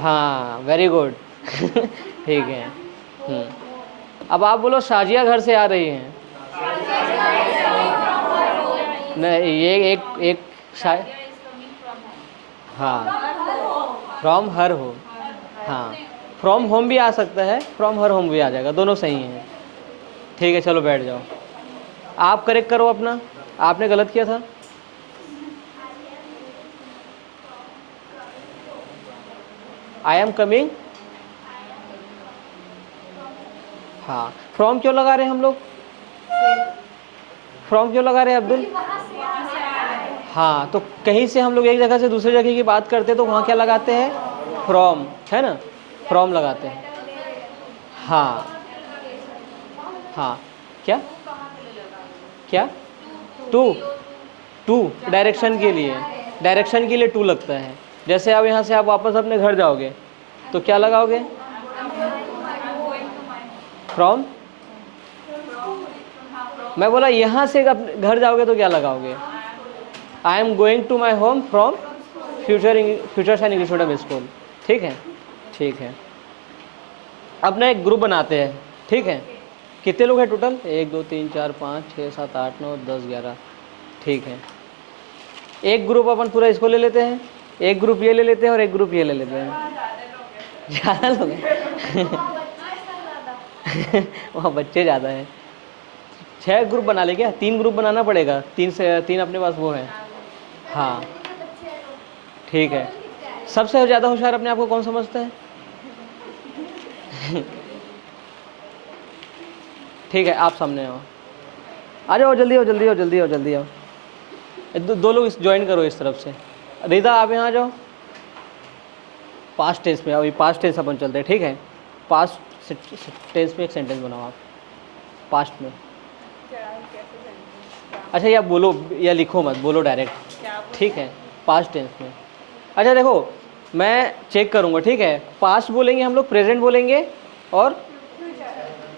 हाँ, वेरी गुड ठीक है। अब आप बोलो शाजिया घर से आ रही हैं, नहीं, ये एक शायद, हाँ, फ्रॉम हर हो, हाँ, फ्रॉम होम भी आ सकता है, फ्रॉम हर होम भी आ जाएगा, दोनों सही हैं, ठीक है। चलो बैठ जाओ, आप करेक्ट करो अपना, आपने गलत किया था। आई एम कमिंग, हाँ, फ्रॉम क्यों लगा रहे हैं हम लोग, फ्रॉम क्यों लगा रहे हैं अब्दुल, हाँ, तो कहीं से हम लोग एक जगह से दूसरी जगह की बात करते हैं तो वहाँ क्या लगाते हैं, फ्रॉम, है ना, फ्रॉम लगाते हैं, हाँ, हाँ, क्या क्या, टू डायरेक्शन के लिए, डायरेक्शन के लिए टू लगता है। जैसे अब यहाँ से आप वापस अपने घर जाओगे तो क्या लगाओगे, फ्रॉम, मैं बोला यहाँ से घर जाओगे तो क्या लगाओगे, I am going to my home from future science English medium school, ठीक है, ठीक है। अपना एक ग्रुप बनाते हैं, ठीक है। कितने लोग हैं टोटल, 1 2 3 4 5 6 7 8 9 10 11, ठीक है। एक ग्रुप अपन पूरा इसको ले लेते हैं, एक ग्रुप ये ले लेते हैं और एक ग्रुप ये ले लेते हैं, ज़्यादा लोग हैं वहाँ बच्चे ज़्यादा हैं। 6 ग्रुप बना ले क्या, 3 ग्रुप बनाना पड़ेगा, 3 से 3 अपने पास वो है, हाँ, ठीक है। सबसे ज़्यादा होशियार अपने आप को कौन समझता है ठीक है, आप सामने आओ, आ जाओ, जल्दी आओ, जल्दी आओ, जल्दी आओ, जल्दी आओ। दो लोग ज्वाइन करो इस तरफ से। रिदा आप यहाँ आ जाओ। पास्ट टेंस में, अभी पास्ट टेंस अपन चलते हैं, ठीक है। पास्ट टेंस में एक सेंटेंस बनाओ आप, पास्ट में। अच्छा, या बोलो या लिखो मत, बोलो डायरेक्ट, ठीक है, पास्ट टेंस में। अच्छा देखो, मैं चेक करूँगा, ठीक है। पास्ट बोलेंगे हम लोग, प्रेजेंट बोलेंगे और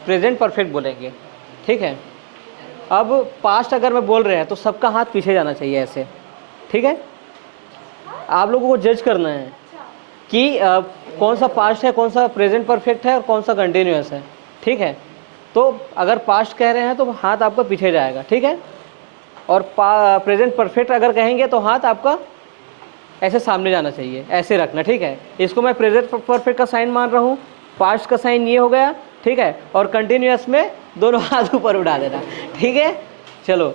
प्रेजेंट परफेक्ट बोलेंगे, ठीक है। अब पास्ट अगर मैं बोल रहे हैं तो सबका हाथ पीछे जाना चाहिए ऐसे, ठीक है। आप लोगों को जज करना है कि कौन सा पास्ट है, कौन सा प्रेजेंट परफेक्ट है और कौन सा कंटिन्यूअस है, ठीक है। तो अगर पास्ट कह रहे हैं तो हाथ आपका पीछे जाएगा, ठीक है। और प्रेजेंट परफेक्ट अगर कहेंगे तो हाथ आपका ऐसे सामने जाना चाहिए, ऐसे रखना, ठीक है। इसको मैं प्रेजेंट परफेक्ट का साइन मान रहा हूँ, पास्ट का साइन ये हो गया, ठीक है। और कंटिन्यूअस में दोनों हाथ ऊपर उठा देना, ठीक है। चलो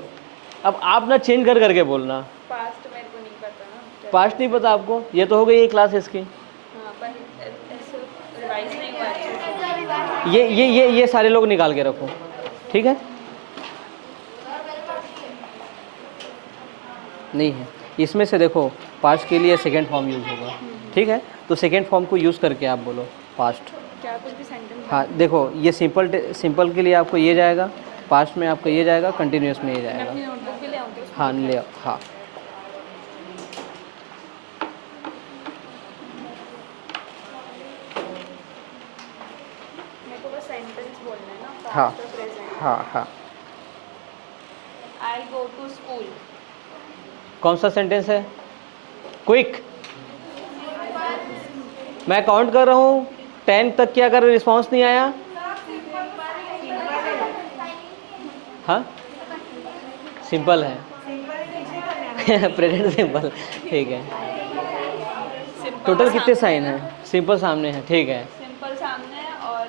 अब आप ना चेंज कर करके बोलना। पास्ट मेरे को नहीं पता ना, पास्ट नहीं पता आपको, ये तो हो गई ये क्लास इसकी, हाँ, पर ऐसे रिवाइज नहीं हुआ अच्छे से। ये सारे लोग निकाल के रखो, ठीक है। नहीं है इसमें से, देखो पास्ट के लिए सेकेंड फॉर्म यूज़ होगा, ठीक है। तो सेकेंड फॉर्म को यूज़ करके आप बोलो पास्ट। क्या कुछ भी सेंटेंस, हाँ देखो, ये सिंपल के लिए आपको ये जाएगा, पास्ट में आपको ये जाएगा, कंटिन्यूअस में ये मैं जाएगा। अपनी नोटबुक भी ले आऊँ तो हाँ ले आओ, हाँ। मेरे को बस सेंटेंस बोलना है ना, हाँ पास्ट और प्रेजेंट। हाँ हाँ। आई गो टू स्कूल। कौन सा सेंटेंस है, क्विक। मैं काउंट कर रहा हूँ 10 तक की, अगर रिस्पांस नहीं आया, हाँ सिंपल है प्रेजेंट सिंपल, ठीक है। टोटल कितने साइन हैं, सिंपल सामने है, ठीक है। सिंपल सामने है और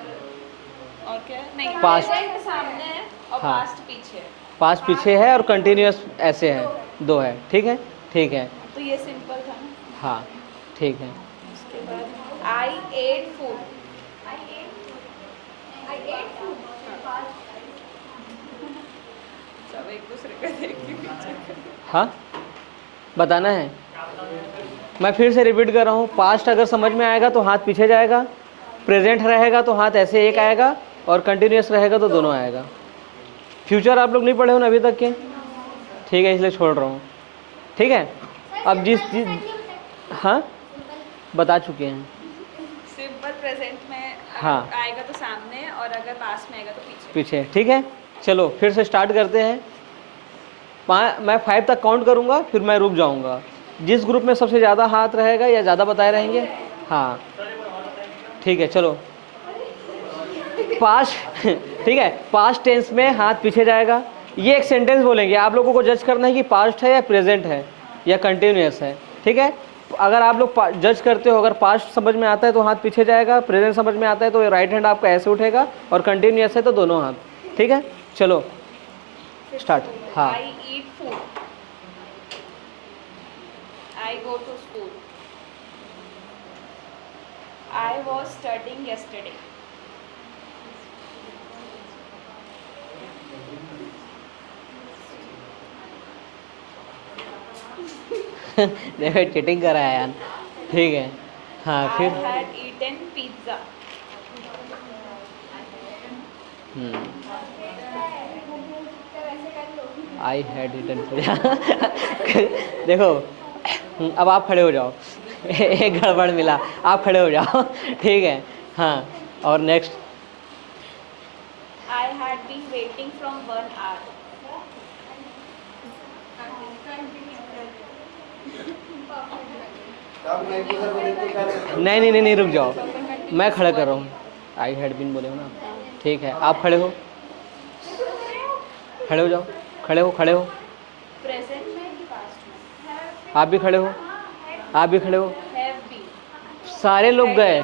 क्या है, नहीं, Past। present सामने है और हाँ। पास्ट पीछे है। पास्ट पीछे है और कंटिन्यूअस ऐसे है, 2 है, ठीक है, ठीक है। तो ये सिंपल था ना। हाँ ठीक है। उसके बाद आई एट फूड। सब एक दूसरे को देख के पीछे कर। हाँ बताना है, मैं फिर से रिपीट कर रहा हूँ, पास्ट अगर समझ में आएगा तो हाथ पीछे जाएगा, प्रेजेंट रहेगा तो हाथ ऐसे एक आएगा, और कंटिन्यूस रहेगा तो दोनों आएगा। फ्यूचर आप लोग नहीं पढ़े हो ना अभी तक के, ठीक है, इसलिए छोड़ रहा हूँ। ठीक है, अब जिस हाँ बता चुके हैं। सिंपल प्रेजेंट में हाँ। आएगा तो सामने, और अगर पास्ट में आएगा तो पीछे। पीछे, ठीक है। चलो फिर से स्टार्ट करते हैं। मैं 5 तक काउंट करूँगा, फिर मैं रुक जाऊँगा। जिस ग्रुप में सबसे ज़्यादा हाथ रहेगा या ज़्यादा बताए रहेंगे, हाँ ठीक है। चलो पास्ट ठीक है, पास्ट टेंस में हाथ पीछे जाएगा। ये एक सेंटेंस बोलेंगे, आप लोगों को जज करना है कि पास्ट है या प्रेजेंट है या कंटिन्यूअस है। ठीक है, अगर आप लोग जज करते हो, अगर पास्ट समझ में आता है तो हाथ पीछे जाएगा, प्रेजेंट समझ में आता है तो राइट हैंड आपका ऐसे उठेगा, और कंटिन्यूअस है तो दोनों हाथ। ठीक है, चलो स्टार्ट। हाँ, I eat food, I go to school, I was studying yesterday, देखो चीटिंग करा है यार। ठीक है, हाँ I फिर had eaten pizza, I had eaten देखो अब आप खड़े हो जाओ एक गड़बड़ मिला, आप खड़े हो जाओ। ठीक है, हाँ और next. I had been waiting from 1 hour, नहीं नहीं नहीं नहीं, रुक जाओ, मैं खड़ा कर रहा हूँ। आई हैड बीन बोले हो ना, ठीक है, आप खड़े हो, खड़े हो जाओ, खड़े हो, खड़े हो, प्रेजेंट में कि पास्ट में, आप भी खड़े हो, आप भी खड़े हो, have been, सारे लोग गए।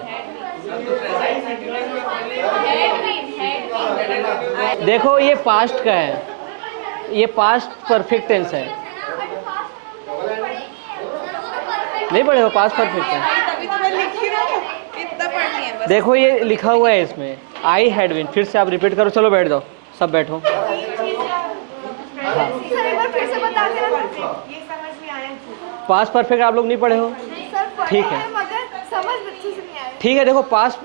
देखो ये पास्ट का है, ये पास्ट परफेक्ट टेंस है। नहीं पढ़े हो, पास्ट परफेक्ट है। तभी तो मैं लिख ही रहा हूँ, इतना पढ़नी है बस। देखो ये लिखा हुआ है इसमें, आई हैड बीन। फिर से आप रिपीट करो, चलो बैठ जाओ, सब बैठो। हाँ, फिर से बता के ये समझ में आया पास्ट परफेक्ट आप लोग नहीं पढ़े हो, ठीक है, मगर समझ अच्छे से नहीं आया। ठीक है। देखो पास्ट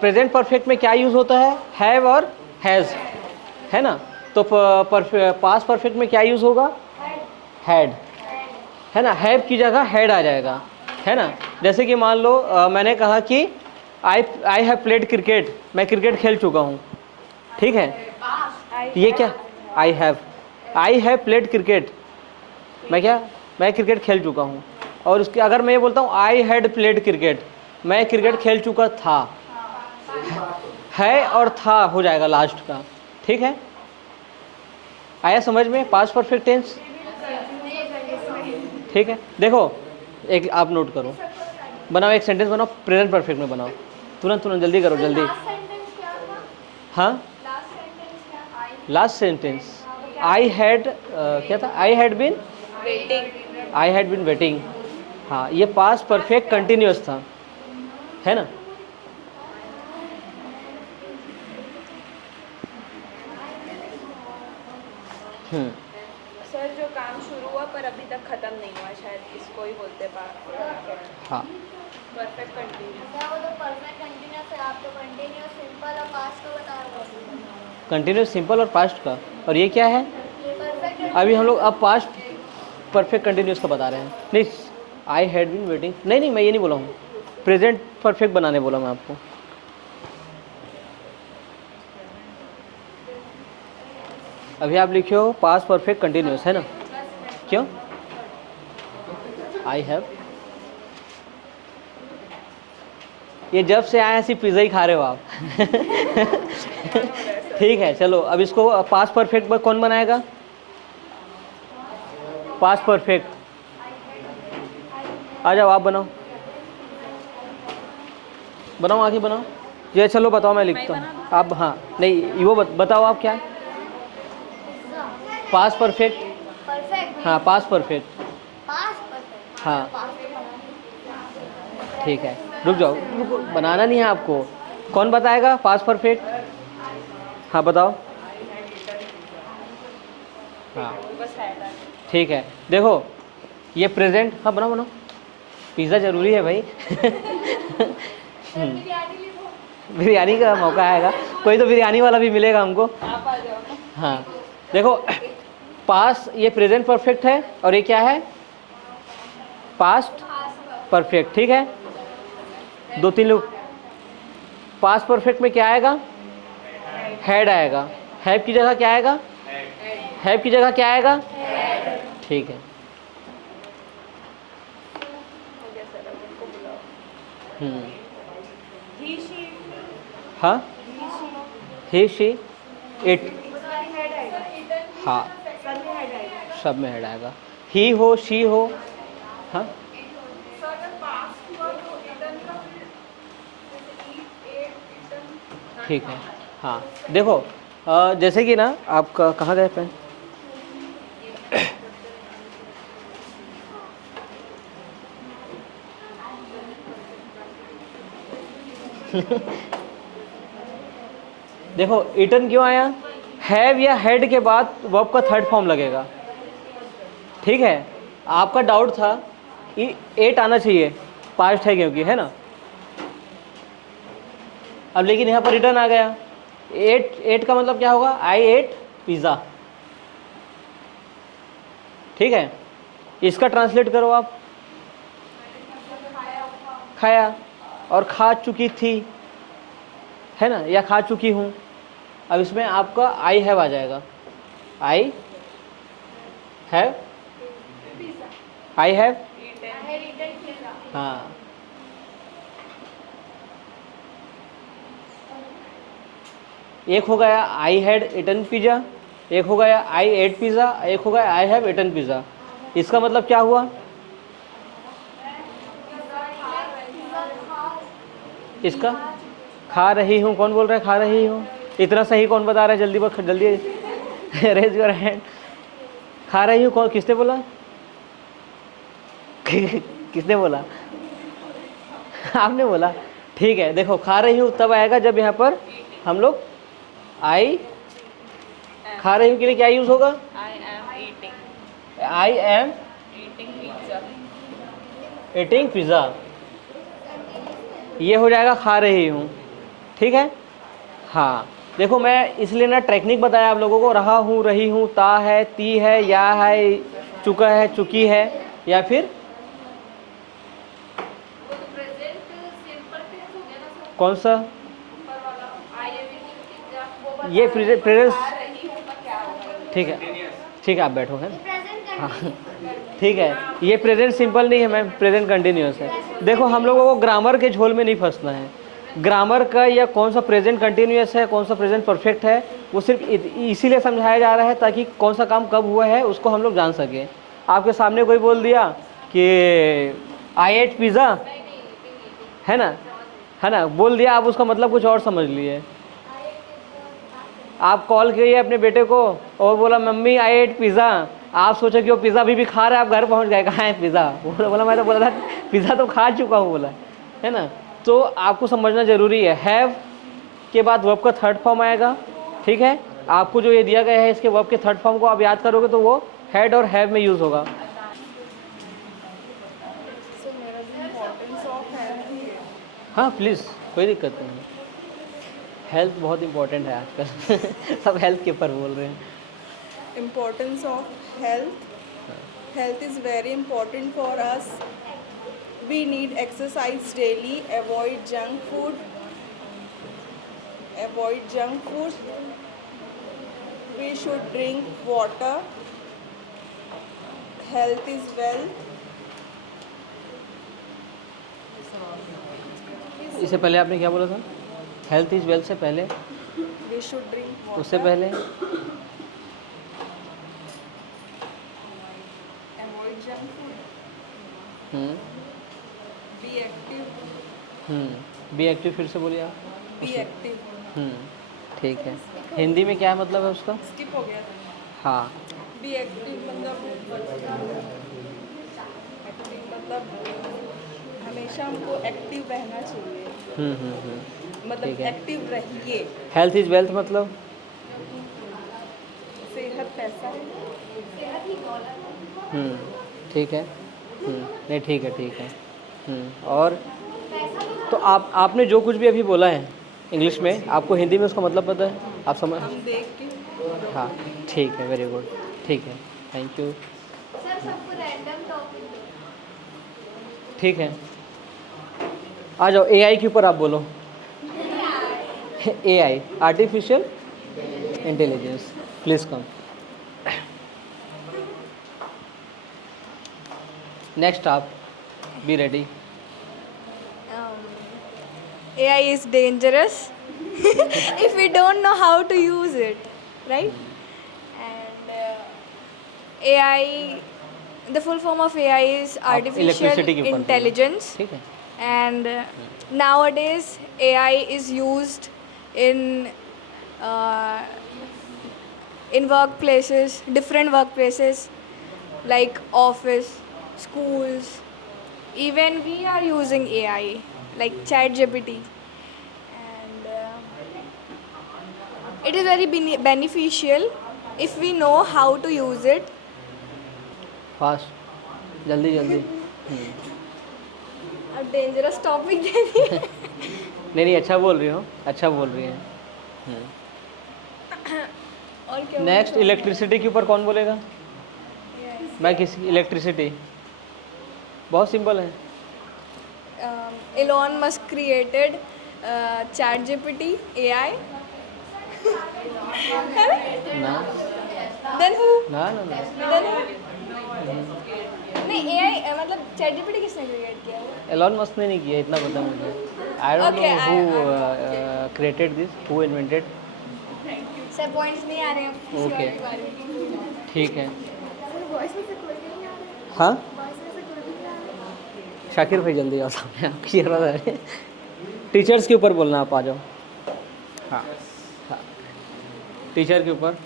प्रेजेंट परफेक्ट में क्या यूज़ होता है, हैव और हैज़, है ना। तो पास्ट परफेक्ट में क्या यूज़ होगा, हैड, है ना। हैव की जगह हैड आ जाएगा, है ना। जैसे कि मान लो मैंने कहा कि आई हैव प्लेड क्रिकेट, मैं क्रिकेट खेल चुका हूँ, ठीक है। ये क्या, आई हैव प्लेड क्रिकेट, मैं क्रिकेट खेल चुका हूँ। और उसके अगर मैं ये बोलता हूँ आई हैड प्लेड क्रिकेट, मैं क्रिकेट खेल चुका था, है और था हो जाएगा लास्ट का, ठीक है। आया समझ में पास्ट परफेक्ट टेंस, ठीक है। देखो एक आप नोट करो, बनाओ एक सेंटेंस बनाओ, प्रेजेंट परफेक्ट में बनाओ, तुरंत तुरंत जल्दी करो, जल्दी। हाँ, लास्ट सेंटेंस आई हैड क्या था, I had been waiting, I had been waiting. हाँ, ये पास्ट परफेक्ट कंटिन्यूअस था, है ना। सर जो काम शुरू हुआ पर अभी तक खत्म नहीं हुआ, शायद इसको ही बोलते हैं हाँ, परफेक्ट कंटिन्यूअस। क्या वो तो परफेक्ट कंटिन्यूअस है, आप तो कंटिन्यूअस सिंपल और पास्ट का बता रहे हो। कंटिन्यूअस सिंपल और पास्ट का, और ये क्या है, परफेक्ट अभी हम लोग अब पास्ट परफेक्ट कंटिन्यूअस का बता रहे हैं। नहीं, आई हैड बीन वेटिंग, नहीं नहीं मैं ये नहीं बोला हूँ, प्रेजेंट परफेक्ट बनाने बोला मैं आपको। अभी आप लिखे हो पास्ट परफेक्ट कंटिन्यूअस, है ना। क्यों, आई हैव, ये जब से आए सिर्फ पिज़्ज़ा ही खा रहे हो आप। ठीक है, चलो अब इसको पास्ट परफेक्ट कौन बनाएगा, पास्ट परफेक्ट, आ जाओ आप बनाओ, बनाओ आगे बनाओ। ये चलो बताओ, मैं लिखता हूँ आप, हाँ नहीं वो बताओ आप क्या है पास्ट परफेक्ट। परफेक्ट, हाँ पास्ट परफेक्ट, पास्ट परफेक्ट, हाँ पास्ट ठीक है। रुक जाओ, रुको, बनाना नहीं है आपको, कौन बताएगा पास्ट परफेक्ट, हाँ बताओ। हाँ बस है ठीक है, देखो ये प्रेजेंट, हाँ बनाओ बनाओ, पिज़्ज़ा ज़रूरी है भाई। बिरयानी का मौका आएगा, कोई तो बिरयानी वाला भी मिलेगा हमको। आप आ जाओ। हाँ देखो, पास ये प्रेजेंट परफेक्ट है और ये क्या है, पास्ट परफेक्ट, ठीक है। दो तीन लोग, पास्ट परफेक्ट में क्या आएगा, हैड आएगा। हैव की जगह क्या आएगा, हैव की जगह क्या आएगा, ठीक है। हो गया सर, अब उनको बुलाओ। ही शी हाँ, ही शी इट, उसमें हेड आएगा, हाँ सब में हेड आएगा। सब में हेड आएगा। ही हो, शी हो, हाँ ठीक है। हाँ देखो, जैसे कि ना आप कहाँ गए पेन, देखो इटन क्यों आया, हैव या हेड के बाद वर्ब का थर्ड फॉर्म लगेगा, ठीक है। आपका डाउट था कि एट आना चाहिए, पास्ट है क्योंकि, है ना। अब लेकिन यहाँ पर रिटर्न आ गया, एट का मतलब क्या होगा, आई एट पिज़्ज़ा, ठीक है। इसका ट्रांसलेट करो आप, खाया और खा चुकी थी, है ना, या खा चुकी हूँ। अब इसमें आपका आई हैव आ जाएगा, आई हैव, आई हैव, हाँ एक हो गया आई हैड इटन पिज़्ज़ा, एक हो गया आई एट पिज़्ज़ा, एक हो गया आई हैव इटन पिज़्ज़ा। इसका मतलब क्या हुआ, इसका खा रही हूँ, कौन बोल रहा है खा रही हूँ, इतना सही कौन बता रहा है, जल्दी बस जल्दी रेज योर हैंड। खा रही हूँ कौन, किसने बोला किसने बोला, आपने बोला, ठीक है। देखो खा रही हूँ तब आएगा जब यहाँ पर हम लोग आई, खा रही हूँ के लिए क्या यूज़ होगा, I am eating, I am eating pizza. Eating pizza, ये हो जाएगा खा रही हूँ, ठीक है। हाँ देखो, मैं इसलिए ना टेक्निक बताया आप लोगों को, रहा हूँ, रही हूँ, ता है, ती है, या है, चुका है, चुकी है, या फिर कौन सा, ये प्रेजेंट, ठीक है ठीक है, आप बैठो, है ना। हाँ ठीक है, ये प्रेजेंट सिंपल नहीं है मैम, प्रेजेंट कंटिन्यूअस है। देखो हम लोगों को ग्रामर के झोल में नहीं फंसना है, ग्रामर का या कौन सा प्रेजेंट कंटिन्यूअस है, कौन सा प्रेजेंट परफेक्ट है, वो सिर्फ इसीलिए समझाया जा रहा है ताकि कौन सा काम कब हुआ है उसको हम लोग जान सकें। आपके सामने कोई बोल दिया कि आई एट पिज़्ज़ा, है ना, बोल दिया, आप उसका मतलब कुछ और समझ लिए। आप कॉल किए अपने बेटे को और बोला मम्मी आई एट पिज़्ज़ा, आप सोचे कि वो पिज़्ज़ा भी खा रहा है, आप घर पहुंच गए, कहाँ है पिज़्ज़ा, बोला मैं तो बोला था पिज़्ज़ा तो खा चुका हूँ, बोला, है ना। तो आपको समझना ज़रूरी है, हैव के बाद वर्ब का थर्ड फॉर्म आएगा, ठीक है। आपको जो ये दिया गया है इसके वर्ब के थर्ड फॉर्म को आप याद करोगे तो वो हैड और हैव में यूज़ होगा। सर मेरा भी इम्पोर्टेंस ऑफ हेल्थ ही है। हाँ प्लीज़, कोई दिक्कत नहीं है, हेल्थ बहुत इंपॉर्टेंट है आजकल सब हेल्थ के ऊपर बोल रहे हैं। Importance of health. Health is very important for us. We need exercise daily. Avoid junk food. Avoid junk food. We should drink water. Health is wealth. इससे पहले आपने क्या बोला था, हेल्थ इज़ वेल्थ से पहले, We should drink water. उससे पहले Avoid junk food. Be active. Be active, फिर से बोलिए आप। Be active. ठीक है, हिंदी में क्या मतलब है उसका, Skip हो गया। हाँ Be active मतलब हमेशा हमको एक्टिव रहना चाहिए। मतलब ठीक है। एक्टिव रहिए। हेल्थ इज़ वेल्थ मतलब, सेहत पैसा है। ठीक है। नहीं ठीक है ठीक है। और तो आपने जो कुछ भी अभी बोला है इंग्लिश में, आपको हिंदी में उसका मतलब पता है? आप समझ? हम देख के हाँ ठीक है, वेरी गुड, ठीक है, थैंक यू। सर सबको रैंडम टॉपिक ठीक है, आ जाओ एआई के ऊपर आप बोलो। AI, artificial intelligence, please come. Next आप be ready. AI is dangerous if we don't know how to use it, right? And AI, the full form of AI is artificial electricity के ऊपर बोलो। intelligence. ठीक है, And nowadays AI is used uh, in workplaces, different workplaces like office, schools. Even we are using AI like ChatGPT, and it is very beneficial if we know how to use it. Fast, जल्दी जल्दी। अब dangerous topic दे दिए। नहीं अच्छा बोल रही हो, अच्छा बोल रही हैं। और क्या नेक्स्ट इलेक्ट्रिसिटी के ऊपर कौन बोलेगा? मैं किसी इलेक्ट्रिसिटी, बहुत सिंपल है। Elon Musk created ChatGPT AI. ना Then who? ना ना ना, Then who? नहीं AI मतलब ChatGPT किसने क्रिएट किया? एलॉन मस्क ने नहीं किया, इतना पता मुझे। I don't know Okay, who created this, who invented. Sir points नहीं आ रहे हैं किसी और Okay. के बारे में। ठीक है। हाँ शाकिर भाई जल्दी आओ सामने, आपकी आवाज़ है। टीचर्स के ऊपर बोलना, आप आ जाओ। हाँ हाँ, टीचर के ऊपर।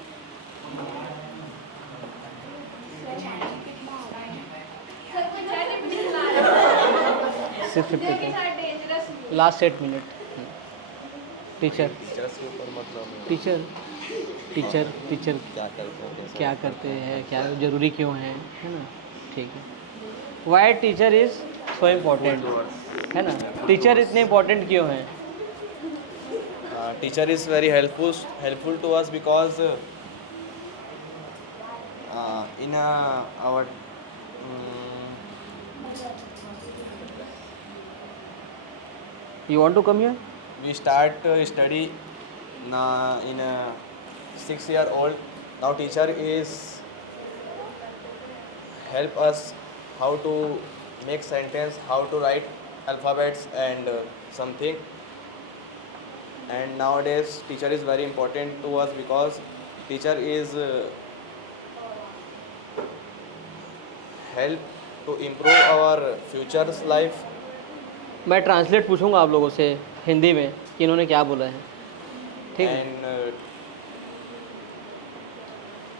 सिर्फ 50 last 8 minute. Teacher teacher teacher teacher क्या करते हैं, क्या ज़रूरी क्यों है ना? ठीक है। Why teacher is so important, है ना? टीचर इतने इम्पोर्टेंट क्यों हैं? Teacher is very helpful to us because in our You want to come here? we start study in 6-year-old. Now teacher is help us how to make sentence, how to write alphabets and something. And nowadays teacher is very important to us because teacher is help to improve our future's life. मैं translate पूछूंगा आप लोगों से हिंदी में कि इन्होंने क्या बोला है, ठीक है? And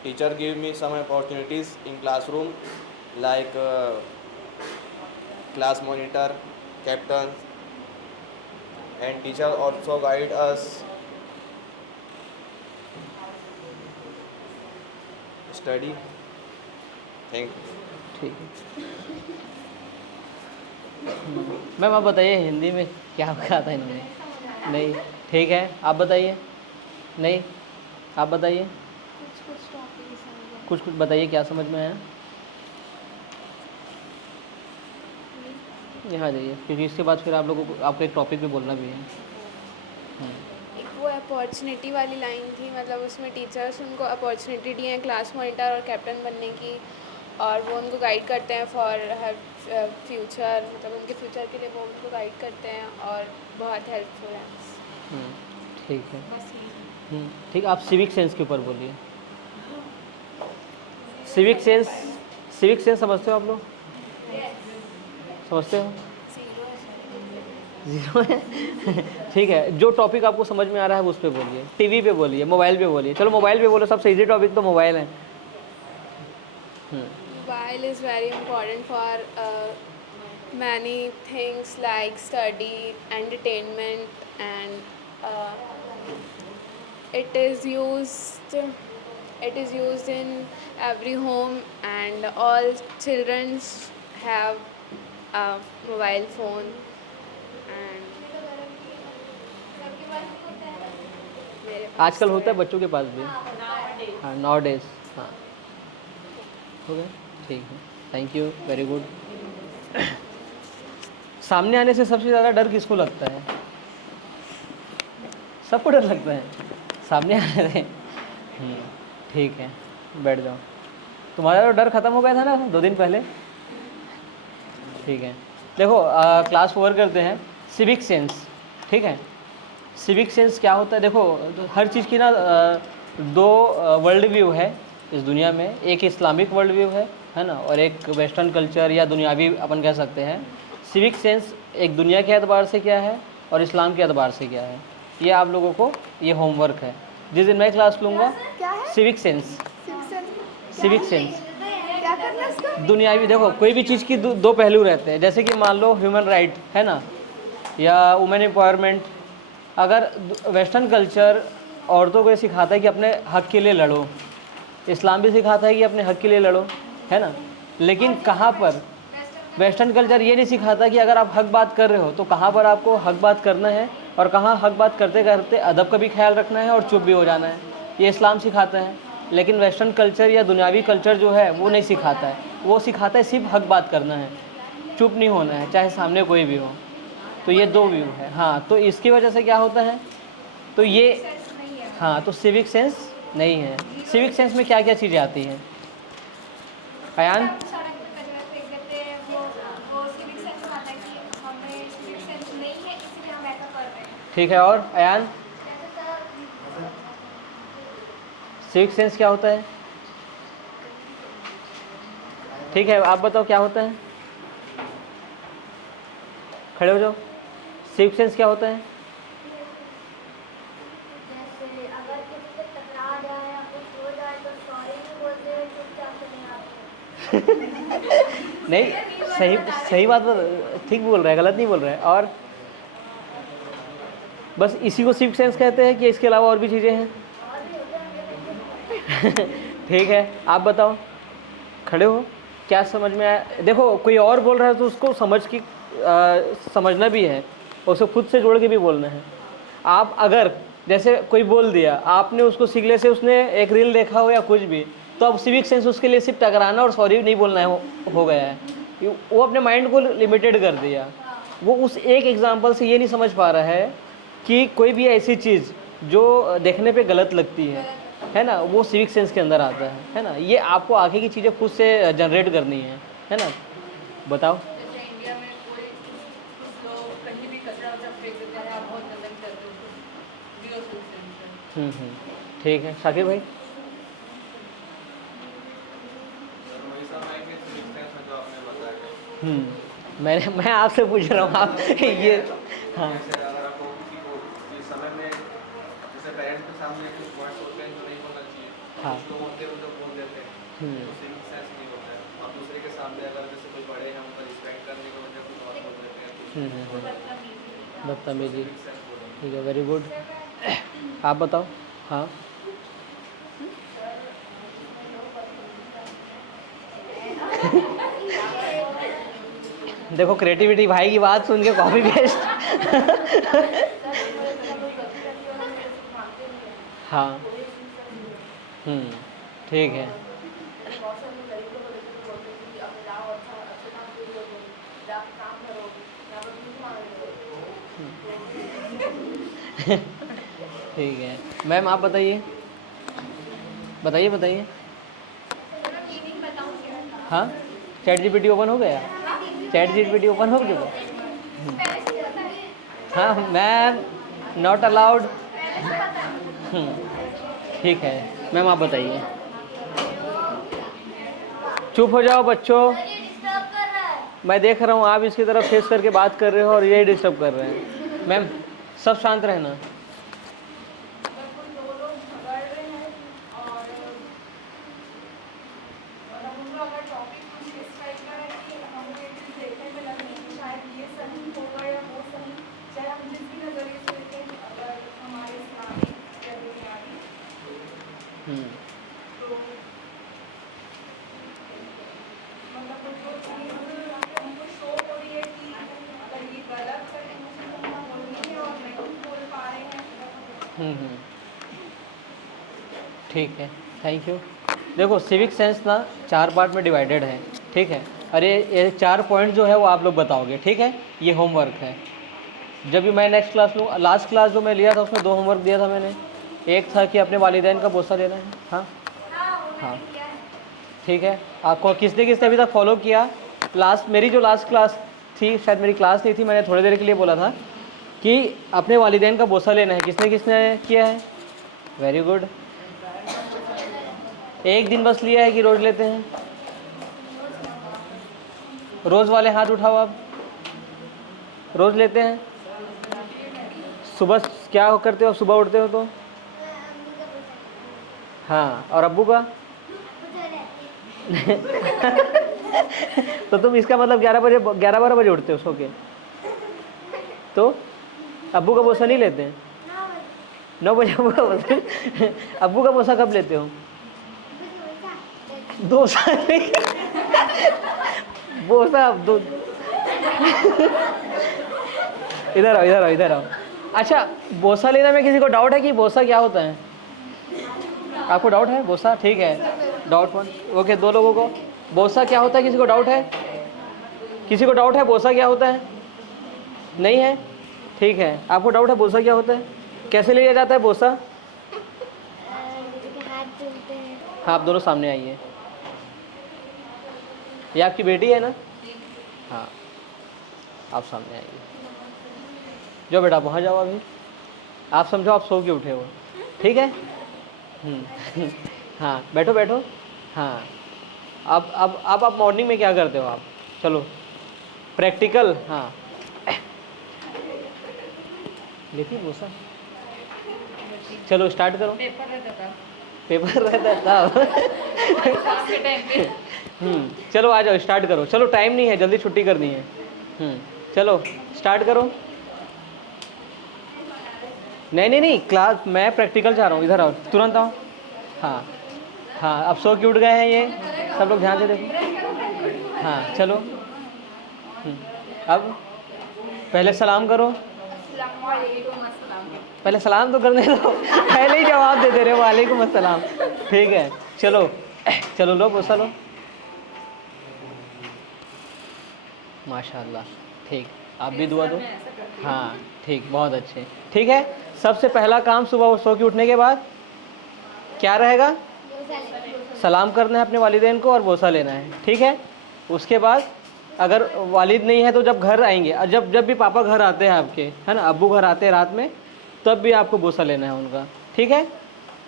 teacher give me some opportunities in classroom like class monitor, captain, and teacher also guide us study. Thank you. ठीक है। मैम आप बताइए हिंदी में क्या कहा था इन्होंने? नहीं ठीक है, आप बताइए। नहीं आप बताइए, कुछ कुछ बताइए, क्या समझ में आया? यहाँ जाइए, क्योंकि इसके बाद फिर आप लोगों को आपको एक टॉपिक पे बोलना भी है। एक वो अपॉर्चुनिटी वाली लाइन थी, मतलब उसमें टीचर्स उनको अपॉर्चुनिटी दी है क्लास मॉनिटर और कैप्टन बनने की, और वो उनको गाइड करते हैं फॉर हर फ्यूचर, मतलब उनके फ्यूचर के लिए वो उनको गाइड करते हैं और बहुत हेल्पफुल है। ठीक है, ठीक। आप सिविक सेंस के ऊपर बोलिए। सिविक सेंस समझते हो आप लोग? समझते हो? ज़ीरो है। ठीक है, जो टॉपिक आपको समझ में आ रहा है उस पर बोलिए। टीवी पे बोलिए, मोबाइल पे बोलिए। चलो मोबाइल पे बोलो, सबसे इजी टॉपिक तो मोबाइल है। Mobile is very important for many things like study, entertainment, and it is used in every home, and all children have a mobile phone and मेरे पास आजकल तो होता है बच्चों के पास भी। हाँ, नाउ डेज। हाँ, हो गया, ठीक है, थैंक यू, वेरी गुड। सामने आने से सबसे ज़्यादा डर किसको लगता है? सबको डर लगता है सामने आने से। ठीक है, बैठ जाओ। तुम्हारा तो डर ख़त्म हो गया था ना 2 दिन पहले। ठीक है, देखो क्लास 4 करते हैं, सिविक सेंस। ठीक है, सिविक सेंस क्या होता है? देखो हर चीज़ की ना 2 वर्ल्ड व्यू है इस दुनिया में। एक इस्लामिक वर्ल्ड व्यू है ना, और एक वेस्टर्न कल्चर या दुनियावी अपन कह सकते हैं। सिविक सेंस एक दुनिया के एतबार से क्या है और इस्लाम के एतबार से क्या है, ये आप लोगों को ये होमवर्क है। जिस दिन मैं क्लास लूँगा, सिविक सेंस, सिविक सेंस क्या करना है इसका? दुनियावी। देखो कोई भी चीज़ की 2 पहलू रहते हैं, जैसे कि मान लो ह्यूमन राइट है ना, या वुमेन एम्पावरमेंट। अगर वेस्टर्न कल्चर औरतों को ये सिखाता है कि अपने हक के लिए लड़ो, इस्लाम भी सिखाता है कि अपने हक के लिए लड़ो, है ना। लेकिन कहाँ पर वेस्टर्न कल्चर ये नहीं सिखाता कि अगर आप हक बात कर रहे हो तो कहाँ पर आपको हक बात करना है, और कहाँ हक बात करते करते अदब का भी ख्याल रखना है और चुप भी हो जाना है। ये इस्लाम सिखाता है। लेकिन वेस्टर्न कल्चर या दुनियावी कल्चर जो है वो नहीं सिखाता है। वो सिखाता है सिर्फ हक बात करना है, चुप नहीं होना है, चाहे सामने कोई भी हो। तो ये 2 व्यू है। हाँ, तो इसकी वजह से क्या होता है, तो ये, हाँ, तो सिविक सेंस नहीं है। सिविक सेंस में क्या क्या चीज़ें आती हैं? अयान, सड़क पे कचरा फेंक देते हैं, वो सिविक सेंस मानता है कि हमें सिविक सेंस नहीं है इसलिए हम ऐसा कर रहे हैं। ठीक है, और अयान, सिविक सेंस क्या होता है? ठीक है, आप बताओ क्या होता है, खड़े हो जाओ। सिविक सेंस क्या होता है? जैसे अगर किसी से टकरा जाए या कुछ हो जाए तो सॉरी भी बोलते हुए चुपचाप चले आते हैं। नहीं, सही बात, ठीक बोल रहा है, गलत नहीं बोल रहा है। और बस इसी को सिविक सेंस कहते हैं कि इसके अलावा और भी चीज़ें हैं? ठीक है, आप बताओ, खड़े हो, क्या समझ में आया? देखो कोई और बोल रहा है तो उसको समझना भी है, उसको खुद से जोड़ के भी बोलना है। आप अगर जैसे कोई बोल दिया, आपने उसको सिगले से उसने एक रील देखा हो या कुछ भी, तो अब सिविक सेंस उसके लिए सिर्फ टकराना और सॉरी नहीं बोलना है हो गया है। वो अपने माइंड को लिमिटेड कर दिया। वो उस एक एग्जांपल से ये नहीं समझ पा रहा है कि कोई भी ऐसी चीज़ जो देखने पे गलत लगती है ना, वो सिविक सेंस के अंदर आता है ना। ये आपको आगे की चीज़ें खुद से जनरेट करनी है ना। बताओ। जैसे इंडिया में कोई कुछ लोग कहीं भी कचरा वचरा फेंक देते हैं, आप बहुत गंदगी करते हो, जीरो सिविक सेंस है। ठीक है, शाकिर भाई। मैं आपसे पूछ रहा हूँ, आप ये, हाँ, अगर आपको किसी को इस समय में जैसे पेरेंट्स के सामने कुछ वर्ड्स होते हैं जो नहीं बोलना चाहिए, हाँ, कुछ लोग होते हैं वो जब बोल देते हैं तो सिविक सेंस नहीं होता है। आप दूसरे के सामने अगर जैसे कोई बड़े हैं उनका रिस्पेक्ट करने के वजह कुछ और बोल देते हैं, बदतमीजी। सिविक सेंस बोलते हैं। ठीक है, वेरी गुड। आप बताओ। हाँ, देखो क्रिएटिविटी भाई की बात सुन के कॉपी पेस्ट। हाँ, ठीक है। ठीक है, मैम आप बताइए, बताइए। हाँ, चैट जीपीटी ओपन हो गया? चैट जीपीटी ओपन हो चुका? हाँ मैम, नॉट अलाउड। ठीक है मैम, आप बताइए। चुप हो जाओ बच्चों, मैं देख रहा हूँ आप इसकी तरफ फेस करके बात कर रहे हो और यही डिस्टर्ब कर रहे हैं। मैम सब शांत रहना। ठीक है, थैंक यू। देखो सिविक सेंस ना 4 पार्ट में डिवाइडेड है, ठीक है। अरे ये 4 पॉइंट जो है वो आप लोग बताओगे, ठीक है। ये होमवर्क है। जब भी मैं नेक्स्ट क्लास लूँ, लास्ट क्लास जो मैं लिया था उसमें 2 होमवर्क दिया था मैंने। एक था कि अपने वालिदैन का बोसा लेना है। हाँ हाँ, ठीक है। आपको किसने किसने अभी तक फॉलो किया? मेरी जो लास्ट क्लास थी, शायद मेरी क्लास नहीं थी, मैंने थोड़ी देर के लिए बोला था कि अपने वालिदैन का बोसा लेना है। किसने किसने किया है? Very good. एक दिन बस लिया है कि रोज़ लेते हैं? रोज़ वाले हाथ उठाओ आप। रोज़ लेते हैं? सुबह क्या करते हो? सुबह उठते हो तो? हाँ, और अब्बू का? तो तुम इसका मतलब 11-12 बजे उठते हो सो के? तो अब्बू का बोसा नहीं लेते हैं? 9 बजे अब्बू का बोसा। अब्बू का बोसा कब लेते हो? 2 साल बोसा दो। इधर आओ, इधर आओ, इधर आओ। अच्छा, बोसा लेने में किसी को डाउट है कि बोसा क्या होता है? आपको डाउट है बोसा? ठीक है, डाउट 1। ओके, 2 लोगों को बोसा क्या होता है किसी को डाउट है? किसी को डाउट है बोसा क्या होता है? नहीं है? ठीक है, आपको डाउट है बोसा क्या होता है? कैसे लिया जाता है बोसा? हाथ धुलते हैं। हाँ, आप दोनों सामने आइए। ये आपकी बेटी है ना? हाँ, आप सामने आइए। जो बेटा वहाँ जाओ अभी। आप समझो आप सो के उठे हो, ठीक है। हाँ, बैठो बैठो। हाँ, अब आप मॉर्निंग में क्या करते हो आप? चलो प्रैक्टिकल। हाँ, लेती बोसा। चलो स्टार्ट करो। पेपर रहता था। चलो आ जाओ, स्टार्ट करो। चलो टाइम नहीं है, जल्दी छुट्टी करनी है। चलो स्टार्ट करो। नहीं, क्लास मैं प्रैक्टिकल चाह रहा हूँ। इधर आओ, तुरंत आओ। हाँ हाँ, अब सो के उठ गए हैं ये सब लोग, ध्यान से देखो। हाँ चलो। अब पहले सलाम करो। पहले सलाम तो करने दो। पहले ही जवाब दे दे रहे हो वालेकुम अस्सलाम। ठीक है, चलो चलो लो बोसा लो। माशाल्लाह, ठीक। आप भी दुआ दो। हाँ ठीक, बहुत अच्छे। ठीक है, सबसे पहला काम सुबह सो के उठने के बाद क्या रहेगा? सलाम करना है अपने वालिदैन को और बोसा लेना है। ठीक है, उसके बाद अगर वालिद नहीं है तो जब घर आएंगे, जब भी पापा घर आते हैं आपके, है ना, अब्बू घर आते हैं रात में, तब भी आपको बोसा लेना है उनका। ठीक है,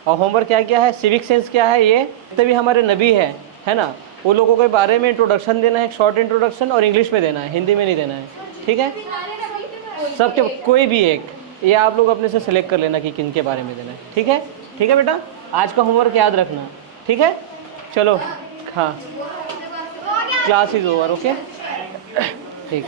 और होमवर्क क्या क्या है? सिविक सेंस क्या है? ये तभी हमारे नबी है ना, वो लोगों के बारे में इंट्रोडक्शन देना है, एक शॉर्ट इंट्रोडक्शन, और इंग्लिश में देना है, हिंदी में नहीं देना है। ठीक है, सबके कोई भी एक, ये आप लोग अपने से सिलेक्ट कर लेना कि किन के बारे में देना है। ठीक है, ठीक है बेटा, आज का होमवर्क याद रखना। ठीक है, चलो। हाँ, क्लास इज ओवर। ओके।